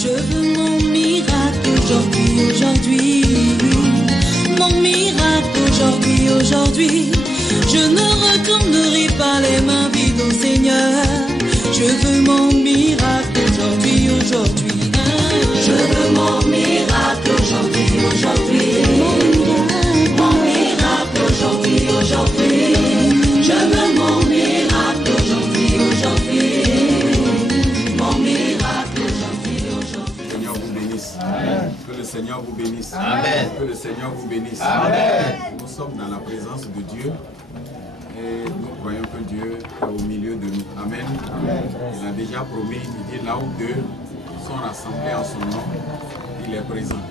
Je veux mon miracle aujourd'hui, aujourd'hui. Mon miracle aujourd'hui, aujourd'hui. Je ne retournerai pas les mains vides au Seigneur. Je veux mon miracle aujourd'hui, aujourd'hui. Je veux mon miracle aujourd'hui, aujourd'hui. Mon miracle aujourd'hui, aujourd'hui. Je veux mon miracle aujourd'hui, aujourd'hui. Mon miracle aujourd'hui, aujourd'hui. Que le Seigneur vous bénisse. Amen. Que le Seigneur vous bénisse. Amen. Que le Seigneur vous bénisse. Amen. Nous sommes dans la présence de Dieu et nous croyons que Dieu est au milieu de nous. Amen. Amen. Il a déjà promis, il dit là où deux sont rassemblés en son nom, il est présent.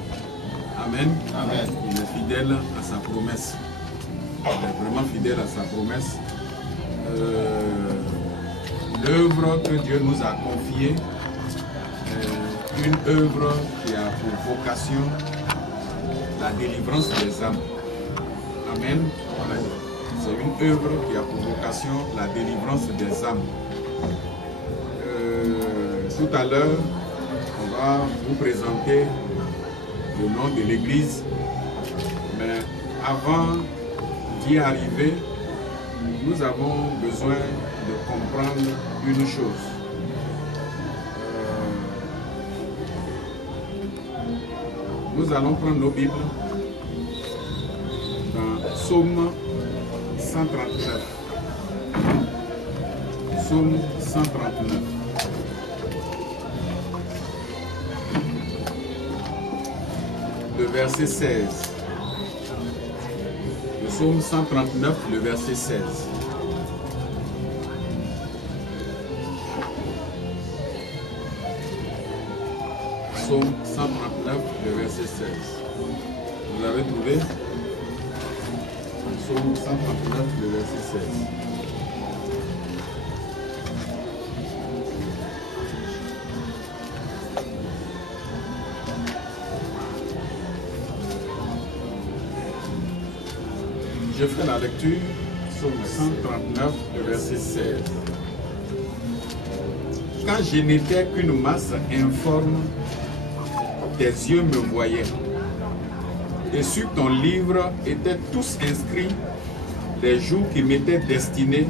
Amen. Amen. Il est fidèle à sa promesse. Il est vraiment fidèle à sa promesse. L'œuvre que Dieu nous a confiée, une œuvre qui a pour vocation la délivrance des âmes. Amen. C'est une œuvre qui a pour vocation la délivrance des âmes. Tout à l'heure, on va vous présenter le nom de l'église. Mais avant d'y arriver, nous avons besoin de comprendre une chose. Nous allons prendre nos Bibles dans Psaume 139. Psaume 139. Le verset 16. Le Psaume 139, le verset 16. Psaume 139, le verset 16. Vous l'avez trouvé? Psaume 139, le verset 16. Je fais la lecture, Psaume 139, le verset 16. Quand je n'étais qu'une masse informe, tes yeux me voyaient. Et sur ton livre étaient tous inscrits les jours qui m'étaient destinés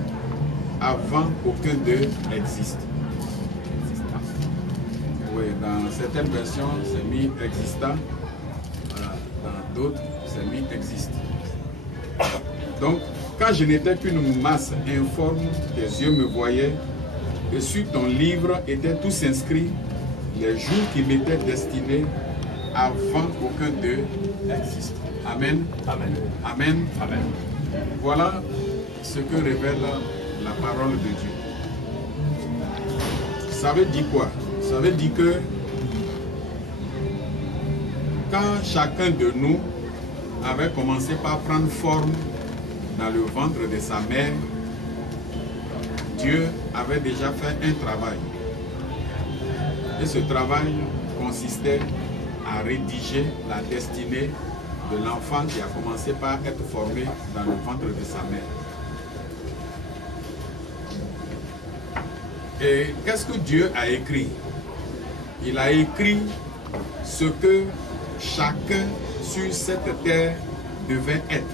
avant qu'aucun d'eux n'existe. Oui, dans certaines versions, c'est mis existant. Voilà. Dans d'autres, c'est mis existe. Donc, quand je n'étais qu'une masse informe, tes yeux me voyaient, et sur ton livre étaient tous inscrits les jours qui m'étaient destinés avant qu'aucun d'eux n'existe. Amen. Amen. Amen. Amen. Voilà ce que révèle la parole de Dieu. Ça veut dire quoi? Ça veut dire que quand chacun de nous avait commencé par prendre forme dans le ventre de sa mère, Dieu avait déjà fait un travail. Et ce travail consistait à rédiger la destinée de l'enfant qui a commencé par être formé dans le ventre de sa mère. Et qu'est-ce que Dieu a écrit? Il a écrit ce que chacun sur cette terre devait être.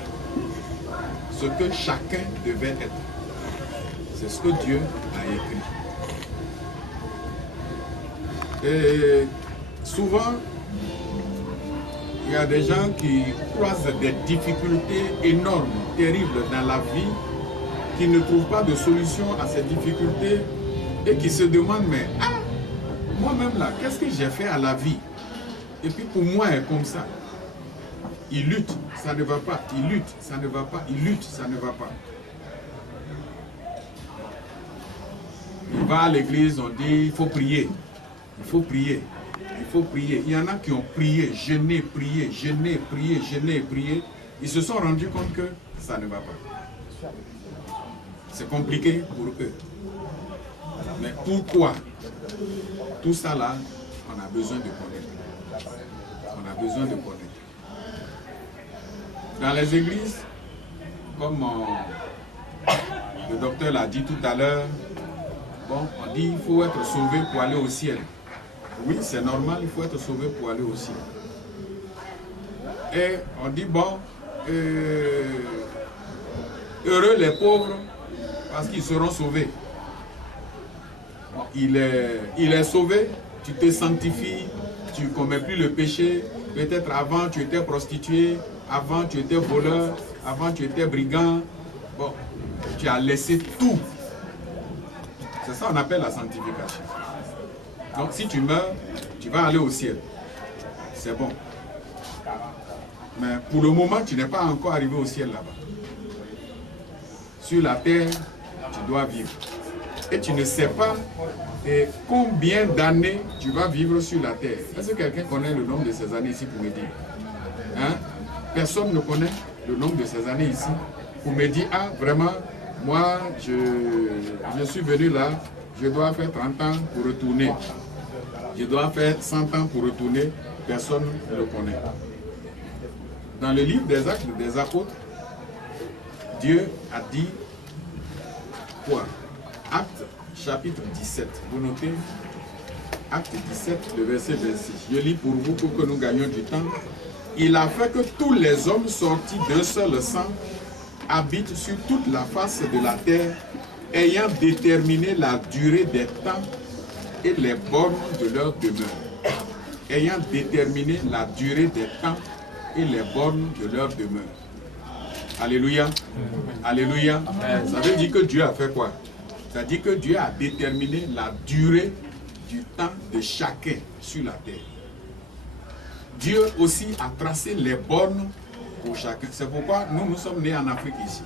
Ce que chacun devait être. C'est ce que Dieu a écrit. Et souvent, il y a des gens qui croisent des difficultés énormes, terribles dans la vie, qui ne trouvent pas de solution à ces difficultés et qui se demandent, mais moi-même là, qu'est-ce que j'ai fait à la vie? Et puis pour moi, elle est comme ça. Il lutte, ça ne va pas. Il lutte, ça ne va pas. Il lutte, ça ne va pas. Il va à l'église, on dit, il faut prier. Il faut prier. Il faut prier. Il y en a qui ont prié, jeûné, prié, jeûné, prié, jeûné, prié. Ils se sont rendus compte que ça ne va pas. C'est compliqué pour eux. Mais pourquoi? Tout ça là, on a besoin de connaître. On a besoin de connaître. Dans les églises, comme le docteur l'a dit tout à l'heure, bon, on dit qu'il faut être sauvé pour aller au ciel. Oui, c'est normal, il faut être sauvé pour aller au ciel. Et on dit, bon, heureux les pauvres, parce qu'ils seront sauvés. Il est sauvé, tu te sanctifies, tu ne commets plus le péché. Peut-être avant tu étais prostituée, avant tu étais voleur, avant tu étais brigand. Bon, tu as laissé tout. C'est ça qu'on appelle la sanctification. Donc si tu meurs, tu vas aller au ciel. C'est bon. Mais pour le moment, tu n'es pas encore arrivé au ciel là-bas. Sur la terre, tu dois vivre. Et tu ne sais pas combien d'années tu vas vivre sur la terre. Est-ce que quelqu'un connaît le nombre de ces années ici pour me dire? Hein? Personne ne connaît le nombre de ces années ici pour me dire, ah vraiment, moi je suis venu là, je dois faire 30 ans pour retourner. Je dois faire 100 ans pour retourner. Personne ne le connaît. Dans le livre des Actes des Apôtres, Dieu a dit quoi? Acte chapitre 17. Vous notez? Acte 17, le verset 26. Je lis pour vous pour que nous gagnions du temps. Il a fait que tous les hommes sortis d'un seul sang habitent sur toute la face de la terre, ayant déterminé la durée des temps et les bornes de leur demeure. Ayant déterminé la durée des temps et les bornes de leur demeure. Alléluia. Alléluia. Ça veut dire que Dieu a fait quoi? Ça dit que Dieu a déterminé la durée du temps de chacun sur la terre. Dieu aussi a tracé les bornes pour chacun. C'est pourquoi nous sommes nés en Afrique ici.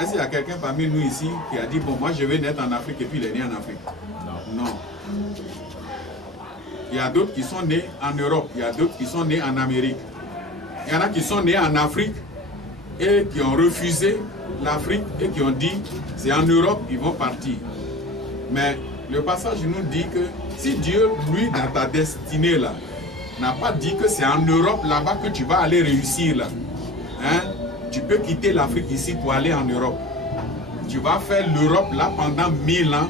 Est-ce qu'il y a quelqu'un parmi nous ici qui a dit, bon, moi je vais naître en Afrique et puis il est né en Afrique? Non. Non. Il y a d'autres qui sont nés en Europe, il y a d'autres qui sont nés en Amérique. Il y en a qui sont nés en Afrique et qui ont refusé l'Afrique et qui ont dit, c'est en Europe, ils vont partir. Mais le passage nous dit que si Dieu, lui, dans ta destinée là, n'a pas dit que c'est en Europe là-bas que tu vas aller réussir là, hein? Tu peux quitter l'Afrique ici pour aller en Europe. Tu vas faire l'Europe là pendant 1000 ans,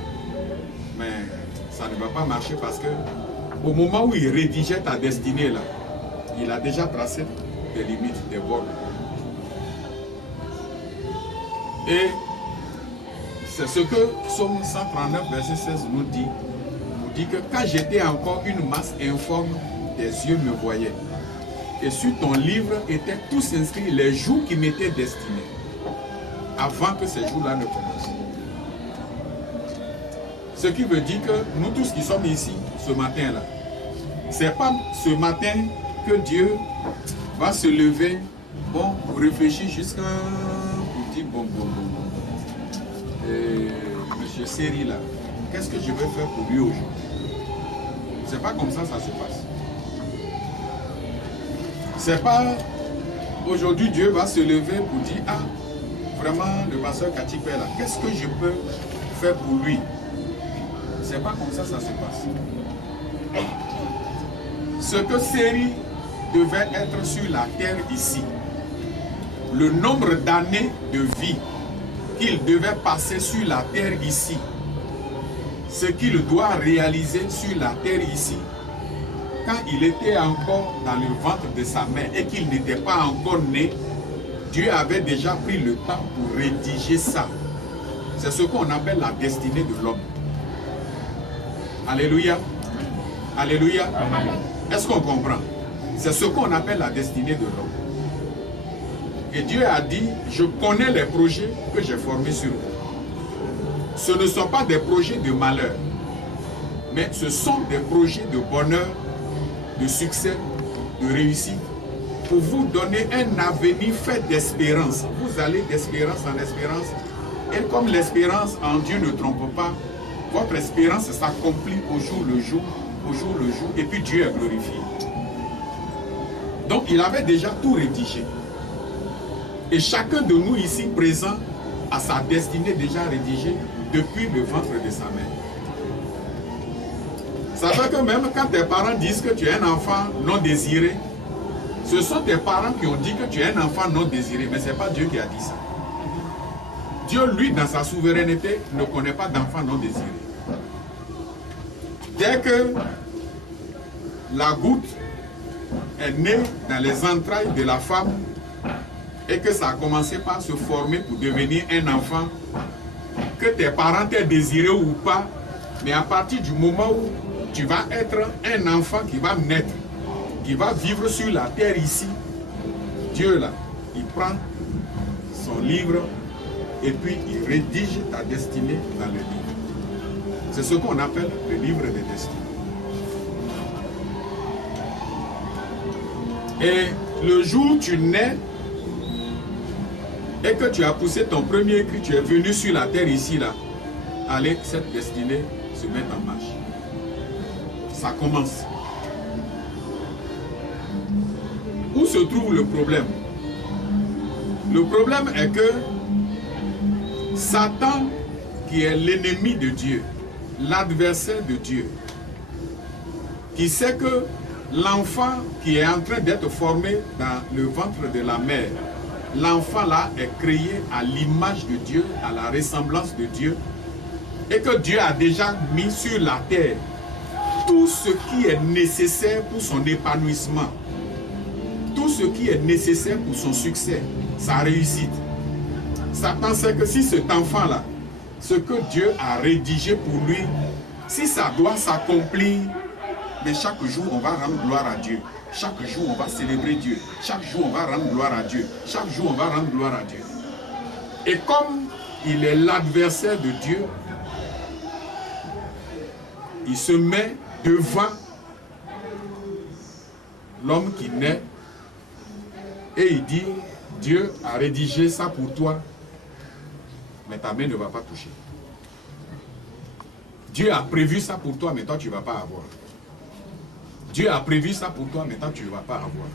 mais ça ne va pas marcher parce que au moment où il rédigeait ta destinée là, il a déjà tracé des limites, des bornes. Et c'est ce que Psaume 139, verset 16 nous dit. Nous dit que quand j'étais encore une masse informe, tes yeux me voyaient. Et sur ton livre étaient tous inscrits les jours qui m'étaient destinés, avant que ces jours-là ne commencent. Ce qui veut dire que nous tous qui sommes ici ce matin-là, c'est pas ce matin que Dieu va se lever, bon, pour réfléchir jusqu'à pour dire bon. Monsieur Seri là, qu'est-ce que je vais faire pour lui aujourd'hui? C'est pas comme ça se passe. C'est pas aujourd'hui Dieu va se lever pour dire, ah, vraiment le pasteur Katipé là, qu'est-ce que je peux faire pour lui? C'est pas comme ça se passe. Ce que Seri devait être sur la terre ici, le nombre d'années de vie qu'il devait passer sur la terre ici, ce qu'il doit réaliser sur la terre ici, quand il était encore dans le ventre de sa mère et qu'il n'était pas encore né, Dieu avait déjà pris le temps pour rédiger ça. C'est ce qu'on appelle la destinée de l'homme. Alléluia. Alléluia. Est-ce qu'on comprend? C'est ce qu'on appelle la destinée de l'homme. Et Dieu a dit, je connais les projets que j'ai formés sur vous. Ce ne sont pas des projets de malheur, mais ce sont des projets de bonheur, de succès, de réussite, pour vous donner un avenir fait d'espérance. Vous allez d'espérance en espérance, et comme l'espérance en Dieu ne trompe pas, votre espérance s'accomplit au jour le jour, et puis Dieu est glorifié. Donc il avait déjà tout rédigé. Et chacun de nous ici présent a sa destinée déjà rédigée depuis le ventre de sa mère. Ça fait que même quand tes parents disent que tu es un enfant non désiré, ce sont tes parents qui ont dit que tu es un enfant non désiré, mais ce n'est pas Dieu qui a dit ça. Dieu, lui, dans sa souveraineté, ne connaît pas d'enfant non désiré. Dès que la goutte est née dans les entrailles de la femme et que ça a commencé par se former pour devenir un enfant, que tes parents t'aient désiré ou pas, mais à partir du moment où tu vas être un enfant qui va naître, qui va vivre sur la terre ici, Dieu là, il prend son livre et puis il rédige ta destinée dans le livre. C'est ce qu'on appelle le livre des destinées. Et le jour où tu nais et que tu as poussé ton premier cri, tu es venu sur la terre ici là, allez, cette destinée se met en marche. Ça commence. Où se trouve le problème? Le problème est que Satan, qui est l'ennemi de Dieu, l'adversaire de Dieu, qui sait que l'enfant qui est en train d'être formé dans le ventre de la mère, l'enfant là est créé à l'image de Dieu, à la ressemblance de Dieu, et que Dieu a déjà mis sur la terre tout ce qui est nécessaire pour son épanouissement, tout ce qui est nécessaire pour son succès, sa réussite. Satan sait que si cet enfant-là, ce que Dieu a rédigé pour lui, si ça doit s'accomplir, mais chaque jour on va rendre gloire à Dieu. Chaque jour on va célébrer Dieu. Chaque jour on va rendre gloire à Dieu. Chaque jour on va rendre gloire à Dieu. Et comme il est l'adversaire de Dieu, il se met devant l'homme qui naît et il dit, Dieu a rédigé ça pour toi, mais ta main ne va pas toucher. Dieu a prévu ça pour toi, mais toi tu ne vas pas avoir. Dieu a prévu ça pour toi, mais toi tu ne vas pas avoir.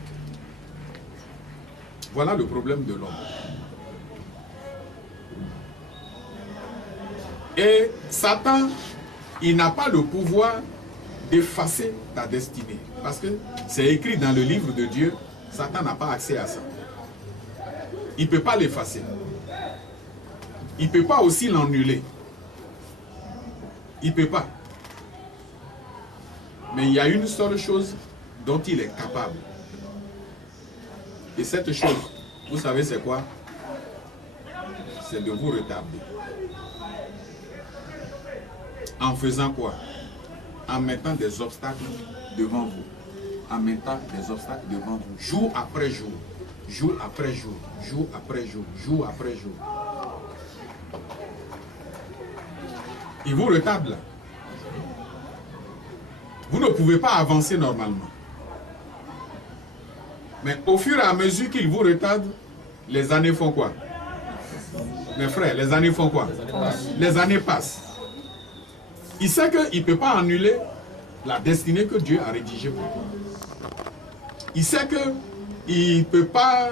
Voilà le problème de l'homme. Et Satan, il n'a pas le pouvoir d'effacer ta destinée. Parce que c'est écrit dans le livre de Dieu, Satan n'a pas accès à ça. Il ne peut pas l'effacer. Il ne peut pas aussi l'annuler. Il ne peut pas. Mais il y a une seule chose dont il est capable. Et cette chose, vous savez c'est quoi? C'est de vous retarder. En faisant quoi? En mettant des obstacles devant vous. En mettant des obstacles devant vous. Jour après jour. Jour après jour. Jour après jour. Jour après jour. Il vous retarde là. Vous ne pouvez pas avancer normalement. Mais au fur et à mesure qu'il vous retarde, les années font quoi? Mes frères, les années font quoi? Les années passent. Il sait qu'il ne peut pas annuler la destinée que Dieu a rédigée pour toi. Il sait qu'il ne peut pas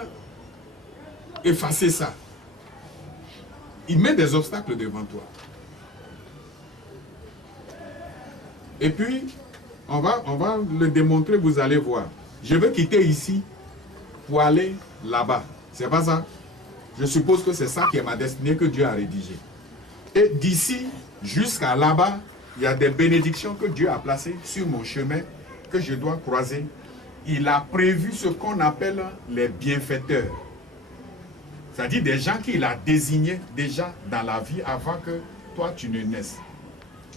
effacer ça. Il met des obstacles devant toi. Et puis, on va le démontrer, vous allez voir. Je vais quitter ici pour aller là-bas. C'est pas ça? Je suppose que c'est ça qui est ma destinée que Dieu a rédigée. Et d'ici jusqu'à là-bas, il y a des bénédictions que Dieu a placées sur mon chemin que je dois croiser. Il a prévu ce qu'on appelle les bienfaiteurs. C'est-à-dire des gens qu'il a désignés déjà dans la vie avant que toi tu ne naisses.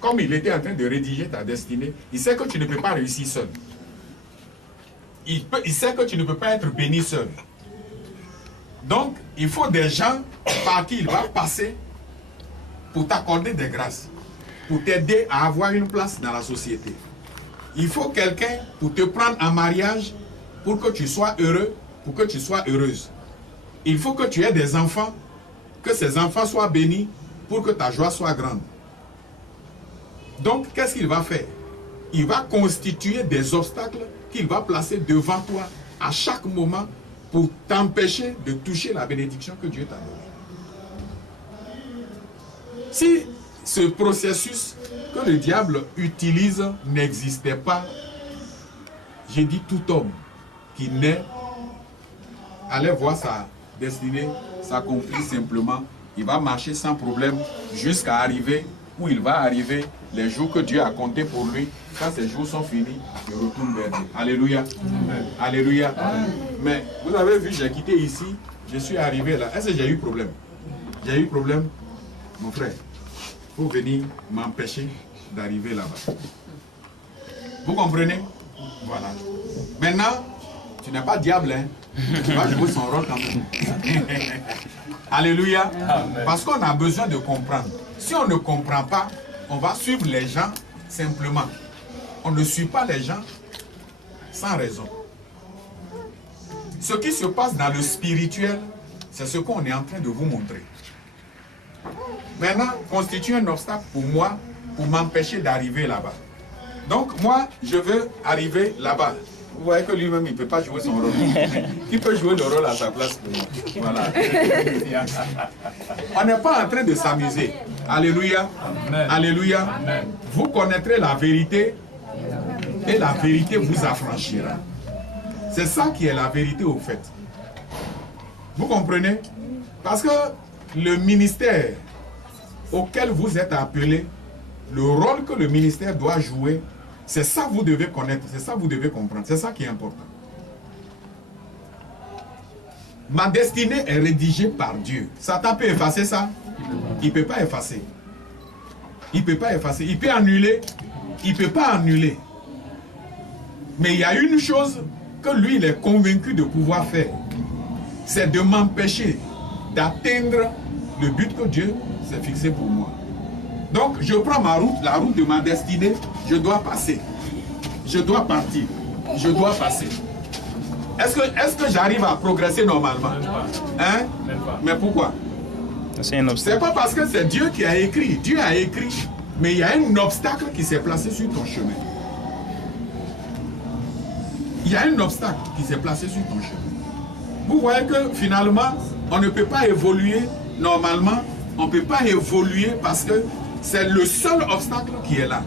Comme il était en train de rédiger ta destinée, il sait que tu ne peux pas réussir seul. Il sait que tu ne peux pas être béni seul. Donc, il faut des gens par qui il va passer pour t'accorder des grâces, pour t'aider à avoir une place dans la société. Il faut quelqu'un pour te prendre en mariage, pour que tu sois heureux, pour que tu sois heureuse. Il faut que tu aies des enfants, que ces enfants soient bénis, pour que ta joie soit grande. Donc, qu'est-ce qu'il va faire? Il va constituer des obstacles qu'il va placer devant toi à chaque moment pour t'empêcher de toucher la bénédiction que Dieu t'a donnée. Si ce processus que le diable utilise n'existait pas, j'ai dit tout homme qui naît allait voir sa destinée s'accomplir simplement. Il va marcher sans problème jusqu'à arriver où il va arriver, les jours que Dieu a comptés pour lui, quand ces jours sont finis, il retourne vers Dieu. Alléluia. Amen. Alléluia. Amen. Mais vous avez vu, j'ai quitté ici, je suis arrivé là. Est-ce que j'ai eu problème? J'ai eu problème, mon frère. Il faut venir m'empêcher d'arriver là-bas. Vous comprenez? Voilà. Maintenant, tu n'es pas diable, hein? Tu vas jouer son rôle quand même. Alléluia. Amen. Parce qu'on a besoin de comprendre. Si on ne comprend pas, on va suivre les gens simplement. On ne suit pas les gens sans raison. Ce qui se passe dans le spirituel, c'est ce qu'on est en train de vous montrer. Maintenant, constitue un obstacle pour moi, pour m'empêcher d'arriver là-bas. Donc, moi, je veux arriver là-bas. Vous voyez que lui-même, il ne peut pas jouer son rôle. Qui peut jouer le rôle à sa place pour moi? Voilà. On n'est pas en train de s'amuser. Alléluia. Amen. Alléluia. Amen. Vous connaîtrez la vérité et la vérité vous affranchira. C'est ça qui est la vérité au fait. Vous comprenez? Parce que le ministère auquel vous êtes appelé, le rôle que le ministère doit jouer, c'est ça que vous devez connaître, c'est ça que vous devez comprendre, c'est ça qui est important. Ma destinée est rédigée par Dieu. Satan peut effacer ça? Il ne peut pas effacer. Il ne peut pas effacer. Il peut annuler? Il ne peut pas annuler. Mais il y a une chose que lui, il est convaincu de pouvoir faire. C'est de m'empêcher d'atteindre le but que Dieu s'est fixé pour moi. Donc, je prends ma route, la route de ma destinée, je dois passer. Je dois partir. Je dois passer. Est-ce que j'arrive à progresser normalement? Hein? Mais pourquoi? C'est pas parce que c'est Dieu qui a écrit. Dieu a écrit, mais il y a un obstacle qui s'est placé sur ton chemin. Il y a un obstacle qui s'est placé sur ton chemin. Vous voyez que finalement, on ne peut pas évoluer normalement. On ne peut pas évoluer parce que c'est le seul obstacle qui est là.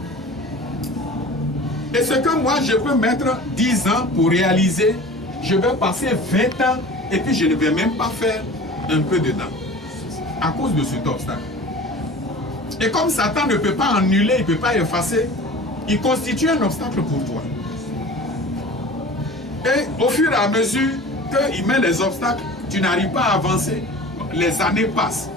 Et ce que moi, je peux mettre 10 ans pour réaliser, je vais passer 20 ans et puis je ne vais même pas faire un peu dedans. À cause de cet obstacle. Et comme Satan ne peut pas annuler, il ne peut pas effacer, il constitue un obstacle pour toi. Et au fur et à mesure qu'il met les obstacles, tu n'arrives pas à avancer. Les années passent.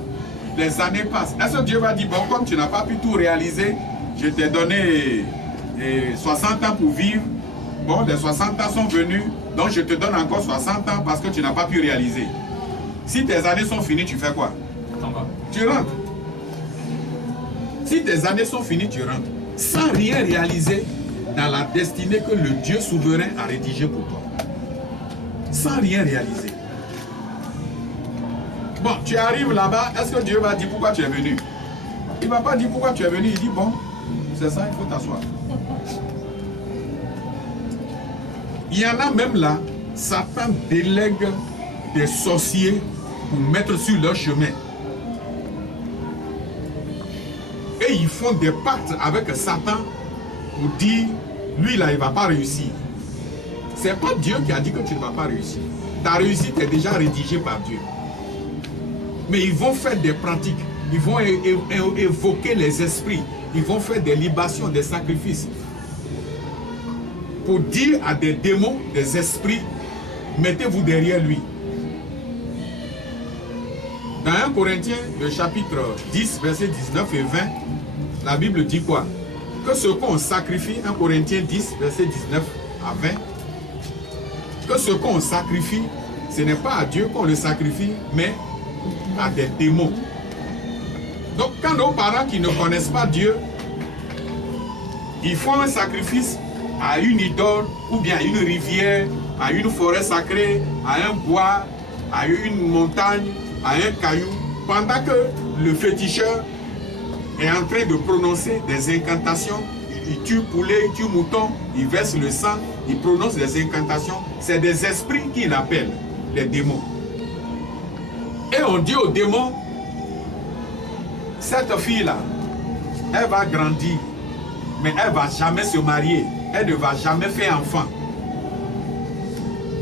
Les années passent. Est-ce que Dieu va dire, bon, comme tu n'as pas pu tout réaliser, je t'ai donné 60 ans pour vivre. Bon, les 60 ans sont venus, donc je te donne encore 60 ans parce que tu n'as pas pu réaliser. Si tes années sont finies, tu fais quoi? Tu rentres. Si tes années sont finies, tu rentres. Sans rien réaliser dans la destinée que le Dieu souverain a rédigée pour toi. Sans rien réaliser. Bon, tu arrives là-bas, est-ce que Dieu va dire pourquoi tu es venu? Il ne va pas dire pourquoi tu es venu, il dit bon, c'est ça, il faut t'asseoir. Il y en a même là, Satan délègue des sorciers pour mettre sur leur chemin. Et ils font des pactes avec Satan pour dire, lui là, il ne va pas réussir. Ce n'est pas Dieu qui a dit que tu ne vas pas réussir. Ta réussite est déjà rédigée par Dieu. Mais ils vont faire des pratiques. Ils vont évoquer les esprits. Ils vont faire des libations, des sacrifices. Pour dire à des démons, des esprits, mettez-vous derrière lui. Dans 1 Corinthiens, le chapitre 10, versets 19 et 20, la Bible dit quoi? Que ce qu'on sacrifie, 1 Corinthiens 10, versets 19 à 20, que ce qu'on sacrifie, ce n'est pas à Dieu qu'on le sacrifie, mais à des démons. Donc quand nos parents qui ne connaissent pas Dieu, ils font un sacrifice à une idole, ou bien à une rivière, à une forêt sacrée, à un bois, à une montagne, à un caillou, pendant que le féticheur est en train de prononcer des incantations, il tue poulet, il tue mouton, il verse le sang, il prononce des incantations. C'est des esprits qu'il appelle les démons. Et on dit aux démons, cette fille-là, elle va grandir, mais elle ne va jamais se marier, elle ne va jamais faire enfant.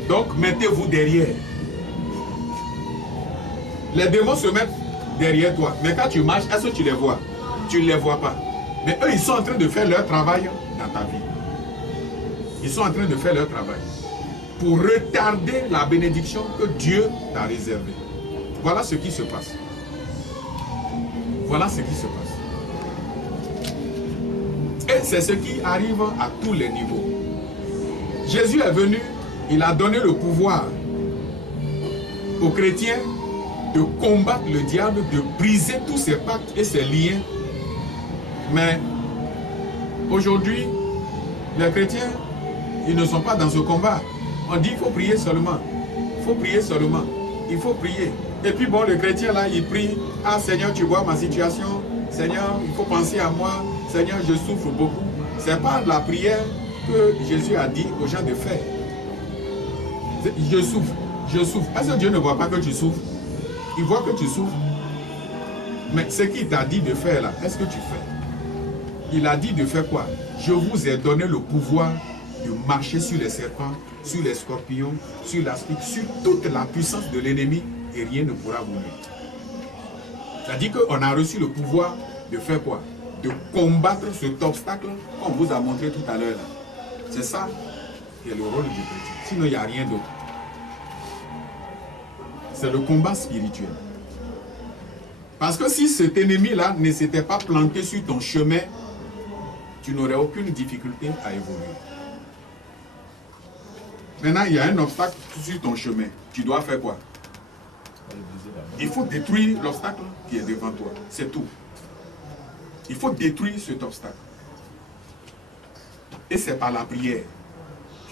Donc mettez-vous derrière. Les démons se mettent derrière toi, mais quand tu marches, est-ce que tu les vois? tu ne les vois pas. Mais eux, ils sont en train de faire leur travail dans ta vie. Ils sont en train de faire leur travail pour retarder la bénédiction que Dieu t'a réservée. Voilà ce qui se passe. Voilà ce qui se passe. Et c'est ce qui arrive à tous les niveaux. Jésus est venu, il a donné le pouvoir aux chrétiens de combattre le diable, de briser tous ses pactes et ses liens. Mais aujourd'hui, les chrétiens, ils ne sont pas dans ce combat. On dit qu'il faut prier seulement. Il faut prier seulement. Il faut prier. Et puis bon, le chrétien là, il prie. Ah Seigneur, tu vois ma situation. Seigneur, il faut penser à moi. Seigneur, je souffre beaucoup. Ce n'est pas la prière que Jésus a dit aux gens de faire. Je souffre. Je souffre. Est-ce que Dieu ne voit pas que tu souffres? Il voit que tu souffres. Mais ce qu'il t'a dit de faire là, est-ce que tu fais? Il a dit de faire quoi? Je vous ai donné le pouvoir de marcher sur les serpents, sur les scorpions, sur l'aspic, sur toute la puissance de l'ennemi et rien ne pourra vous nuire. C'est-à-dire qu'on a reçu le pouvoir de faire quoi? De combattre cet obstacle qu'on vous a montré tout à l'heure. C'est ça qui est le rôle du chrétien. Sinon, il n'y a rien d'autre. C'est le combat spirituel. Parce que si cet ennemi-là ne s'était pas planté sur ton chemin, tu n'aurais aucune difficulté à évoluer. Maintenant, il y a un obstacle sur ton chemin. Tu dois faire quoi? Il faut détruire l'obstacle qui est devant toi. C'est tout. Il faut détruire cet obstacle. Et c'est par la prière.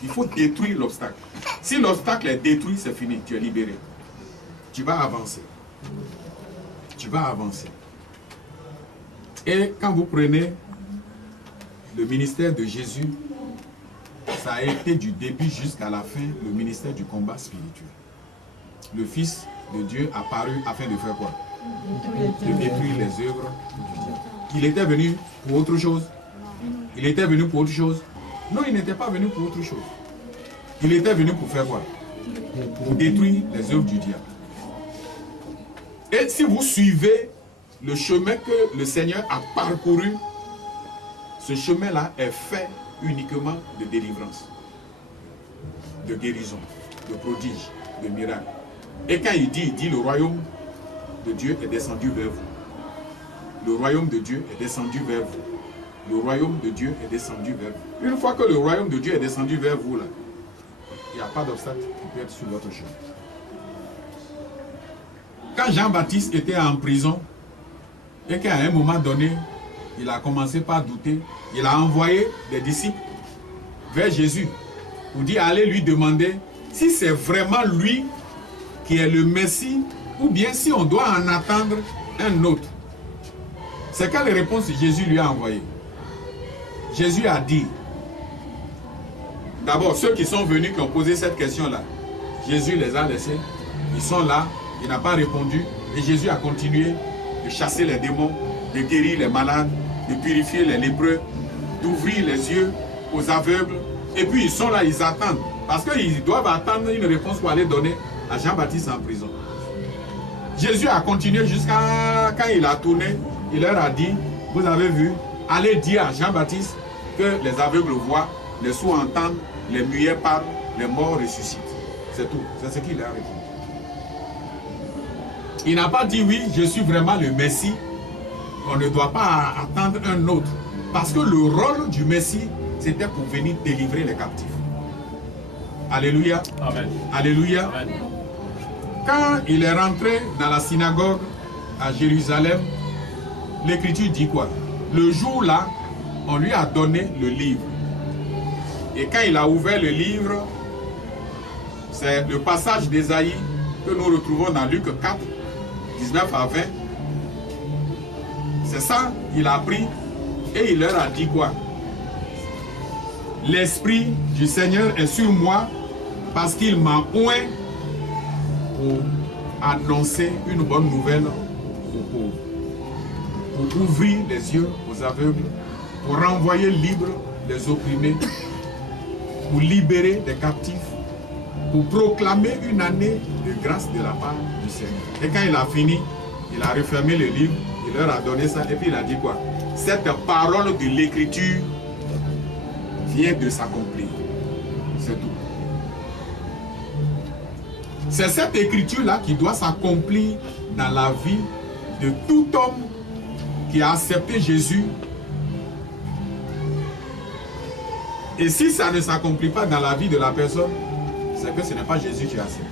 Il faut détruire l'obstacle. Si l'obstacle est détruit, c'est fini. Tu es libéré. Tu vas avancer. Tu vas avancer. Et quand vous prenez le ministère de Jésus, ça a été du début jusqu'à la fin le ministère du combat spirituel. Le Fils de Dieu a paru afin de faire quoi? De détruire les œuvres du diable. Il était venu pour autre chose. Il était venu pour autre chose. Non, il n'était pas venu pour autre chose. Il était venu pour faire quoi? Pour détruire les œuvres du diable. Et si vous suivez le chemin que le Seigneur a parcouru, ce chemin-là est fait uniquement de délivrance, de guérison, de prodiges, de miracles. Et quand il dit le royaume de Dieu est descendu vers vous. Le royaume de Dieu est descendu vers vous. Le royaume de Dieu est descendu vers vous. Une fois que le royaume de Dieu est descendu vers vous, là, il n'y a pas d'obstacle qui peut être sur votre chemin. Quand Jean-Baptiste était en prison, et qu'à un moment donné, il a commencé par douter, il a envoyé des disciples vers Jésus pour dire, allez lui demander si c'est vraiment lui qui est le Messie ou bien si on doit en attendre un autre. C'est quelle réponse Jésus lui a envoyé? Jésus a dit, d'abord ceux qui sont venus, qui ont posé cette question-là, Jésus les a laissés, ils sont là, il n'a pas répondu et Jésus a continué de chasser les démons, de guérir les malades, de purifier les lépreux, d'ouvrir les yeux aux aveugles. Et puis ils sont là, ils attendent. Parce qu'ils doivent attendre une réponse pour aller donner à Jean-Baptiste en prison. Jésus a continué jusqu'à quand il a tourné, il leur a dit, vous avez vu, allez dire à Jean-Baptiste que les aveugles voient, les sourds entendent, les muets parlent, les morts ressuscitent. C'est tout, c'est ce qu'il a répondu. Il n'a pas dit oui, je suis vraiment le Messie. On ne doit pas attendre un autre. Parce que le rôle du Messie, c'était pour venir délivrer les captifs. Alléluia. Amen. Alléluia. Amen. Quand il est rentré dans la synagogue à Jérusalem, l'Écriture dit quoi? Le jour-là, on lui a donné le livre. Et quand il a ouvert le livre, c'est le passage d'Ésaïe que nous retrouvons dans Luc 4, 19 à 20. C'est ça, il a pris et il leur a dit quoi? L'Esprit du Seigneur est sur moi parce qu'il m'a oint pour annoncer une bonne nouvelle aux pauvres, pour ouvrir les yeux aux aveugles, pour renvoyer libres les opprimés, pour libérer les captifs, pour proclamer une année de grâce de la part du Seigneur. Et quand il a fini, il a refermé le livre, Il leur a donné ça et puis il a dit quoi? Cette parole de l'écriture vient de s'accomplir. C'est tout. C'est cette écriture-là qui doit s'accomplir dans la vie de tout homme qui a accepté Jésus. Et si ça ne s'accomplit pas dans la vie de la personne, c'est que ce n'est pas Jésus qui a accepté.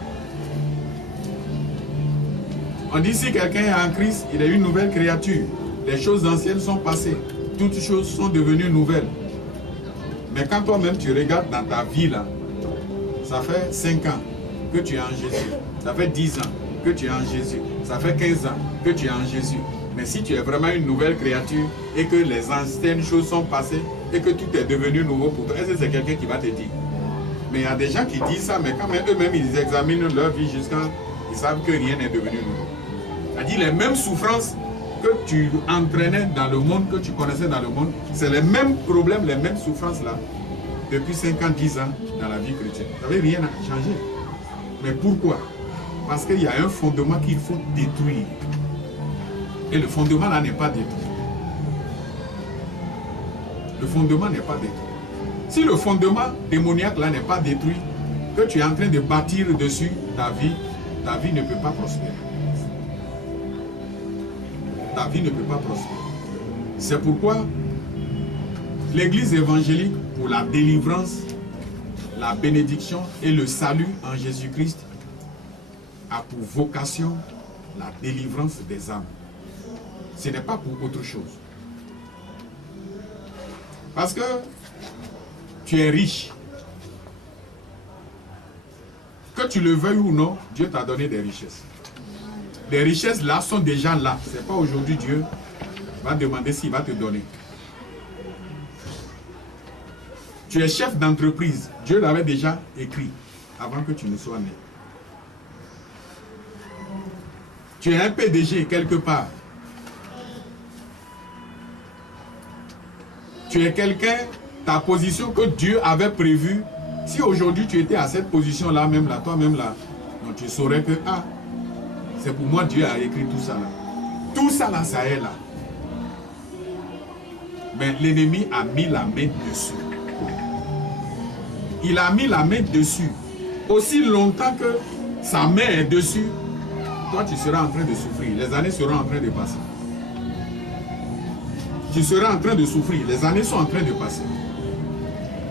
On dit si quelqu'un est en Christ, il est une nouvelle créature. Les choses anciennes sont passées. Toutes choses sont devenues nouvelles. Mais quand toi-même tu regardes dans ta vie là, ça fait 5 ans que tu es en Jésus. Ça fait 10 ans que tu es en Jésus. Ça fait 15 ans que tu es en Jésus. Mais si tu es vraiment une nouvelle créature et que les anciennes choses sont passées et que tout est devenu nouveau pour toi, est-ce que c'est quelqu'un qui va te dire? Mais il y a des gens qui disent ça, mais quand même eux-mêmes ils examinent leur vie jusqu'à... Ils savent que rien n'est devenu nouveau. C'est-à-dire les mêmes souffrances que tu entraînais dans le monde, que tu connaissais dans le monde, c'est les mêmes problèmes, les mêmes souffrances là, depuis 5 ans, 10 ans dans la vie chrétienne. Ça n'avait rien à changer. Mais pourquoi? Parce qu'il y a un fondement qu'il faut détruire. Et le fondement là n'est pas détruit. Le fondement n'est pas détruit. Si le fondement démoniaque là n'est pas détruit, que tu es en train de bâtir dessus ta vie ne peut pas prospérer. Ta vie ne peut pas prospérer. C'est pourquoi l'Église évangélique, pour la délivrance, la bénédiction et le salut en Jésus-Christ, a pour vocation la délivrance des âmes. Ce n'est pas pour autre chose. Parce que tu es riche. Que tu le veuilles ou non, Dieu t'a donné des richesses. Les richesses là sont déjà là. Ce n'est pas aujourd'hui Dieu va demander s'il va te donner. Tu es chef d'entreprise. Dieu l'avait déjà écrit avant que tu ne sois né. Tu es un PDG quelque part. Tu es quelqu'un, ta position que Dieu avait prévue. Si aujourd'hui tu étais à cette position-là, même là, toi-même là, donc tu saurais que, ah, c'est pour moi Dieu a écrit tout ça là. Tout ça là, ça est là. Mais l'ennemi a mis la main dessus. Il a mis la main dessus. Aussi longtemps que sa main est dessus, toi tu seras en train de souffrir. Les années seront en train de passer. Tu seras en train de souffrir. Les années sont en train de passer.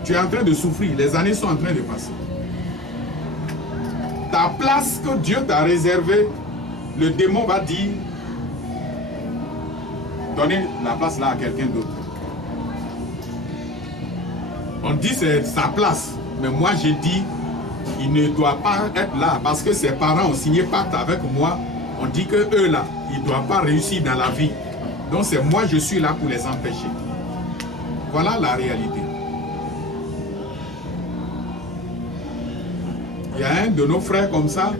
Tu es en train de souffrir. Les années sont en train de passer. Ta place que Dieu t'a réservée, le démon va dire, donnez la place là à quelqu'un d'autre. On dit c'est sa place. Mais moi j'ai dit, il ne doit pas être là parce que ses parents ont signé pacte avec moi. On dit que eux là, ils ne doivent pas réussir dans la vie. Donc c'est moi je suis là pour les empêcher. Voilà la réalité. Il y a un de nos frères comme ça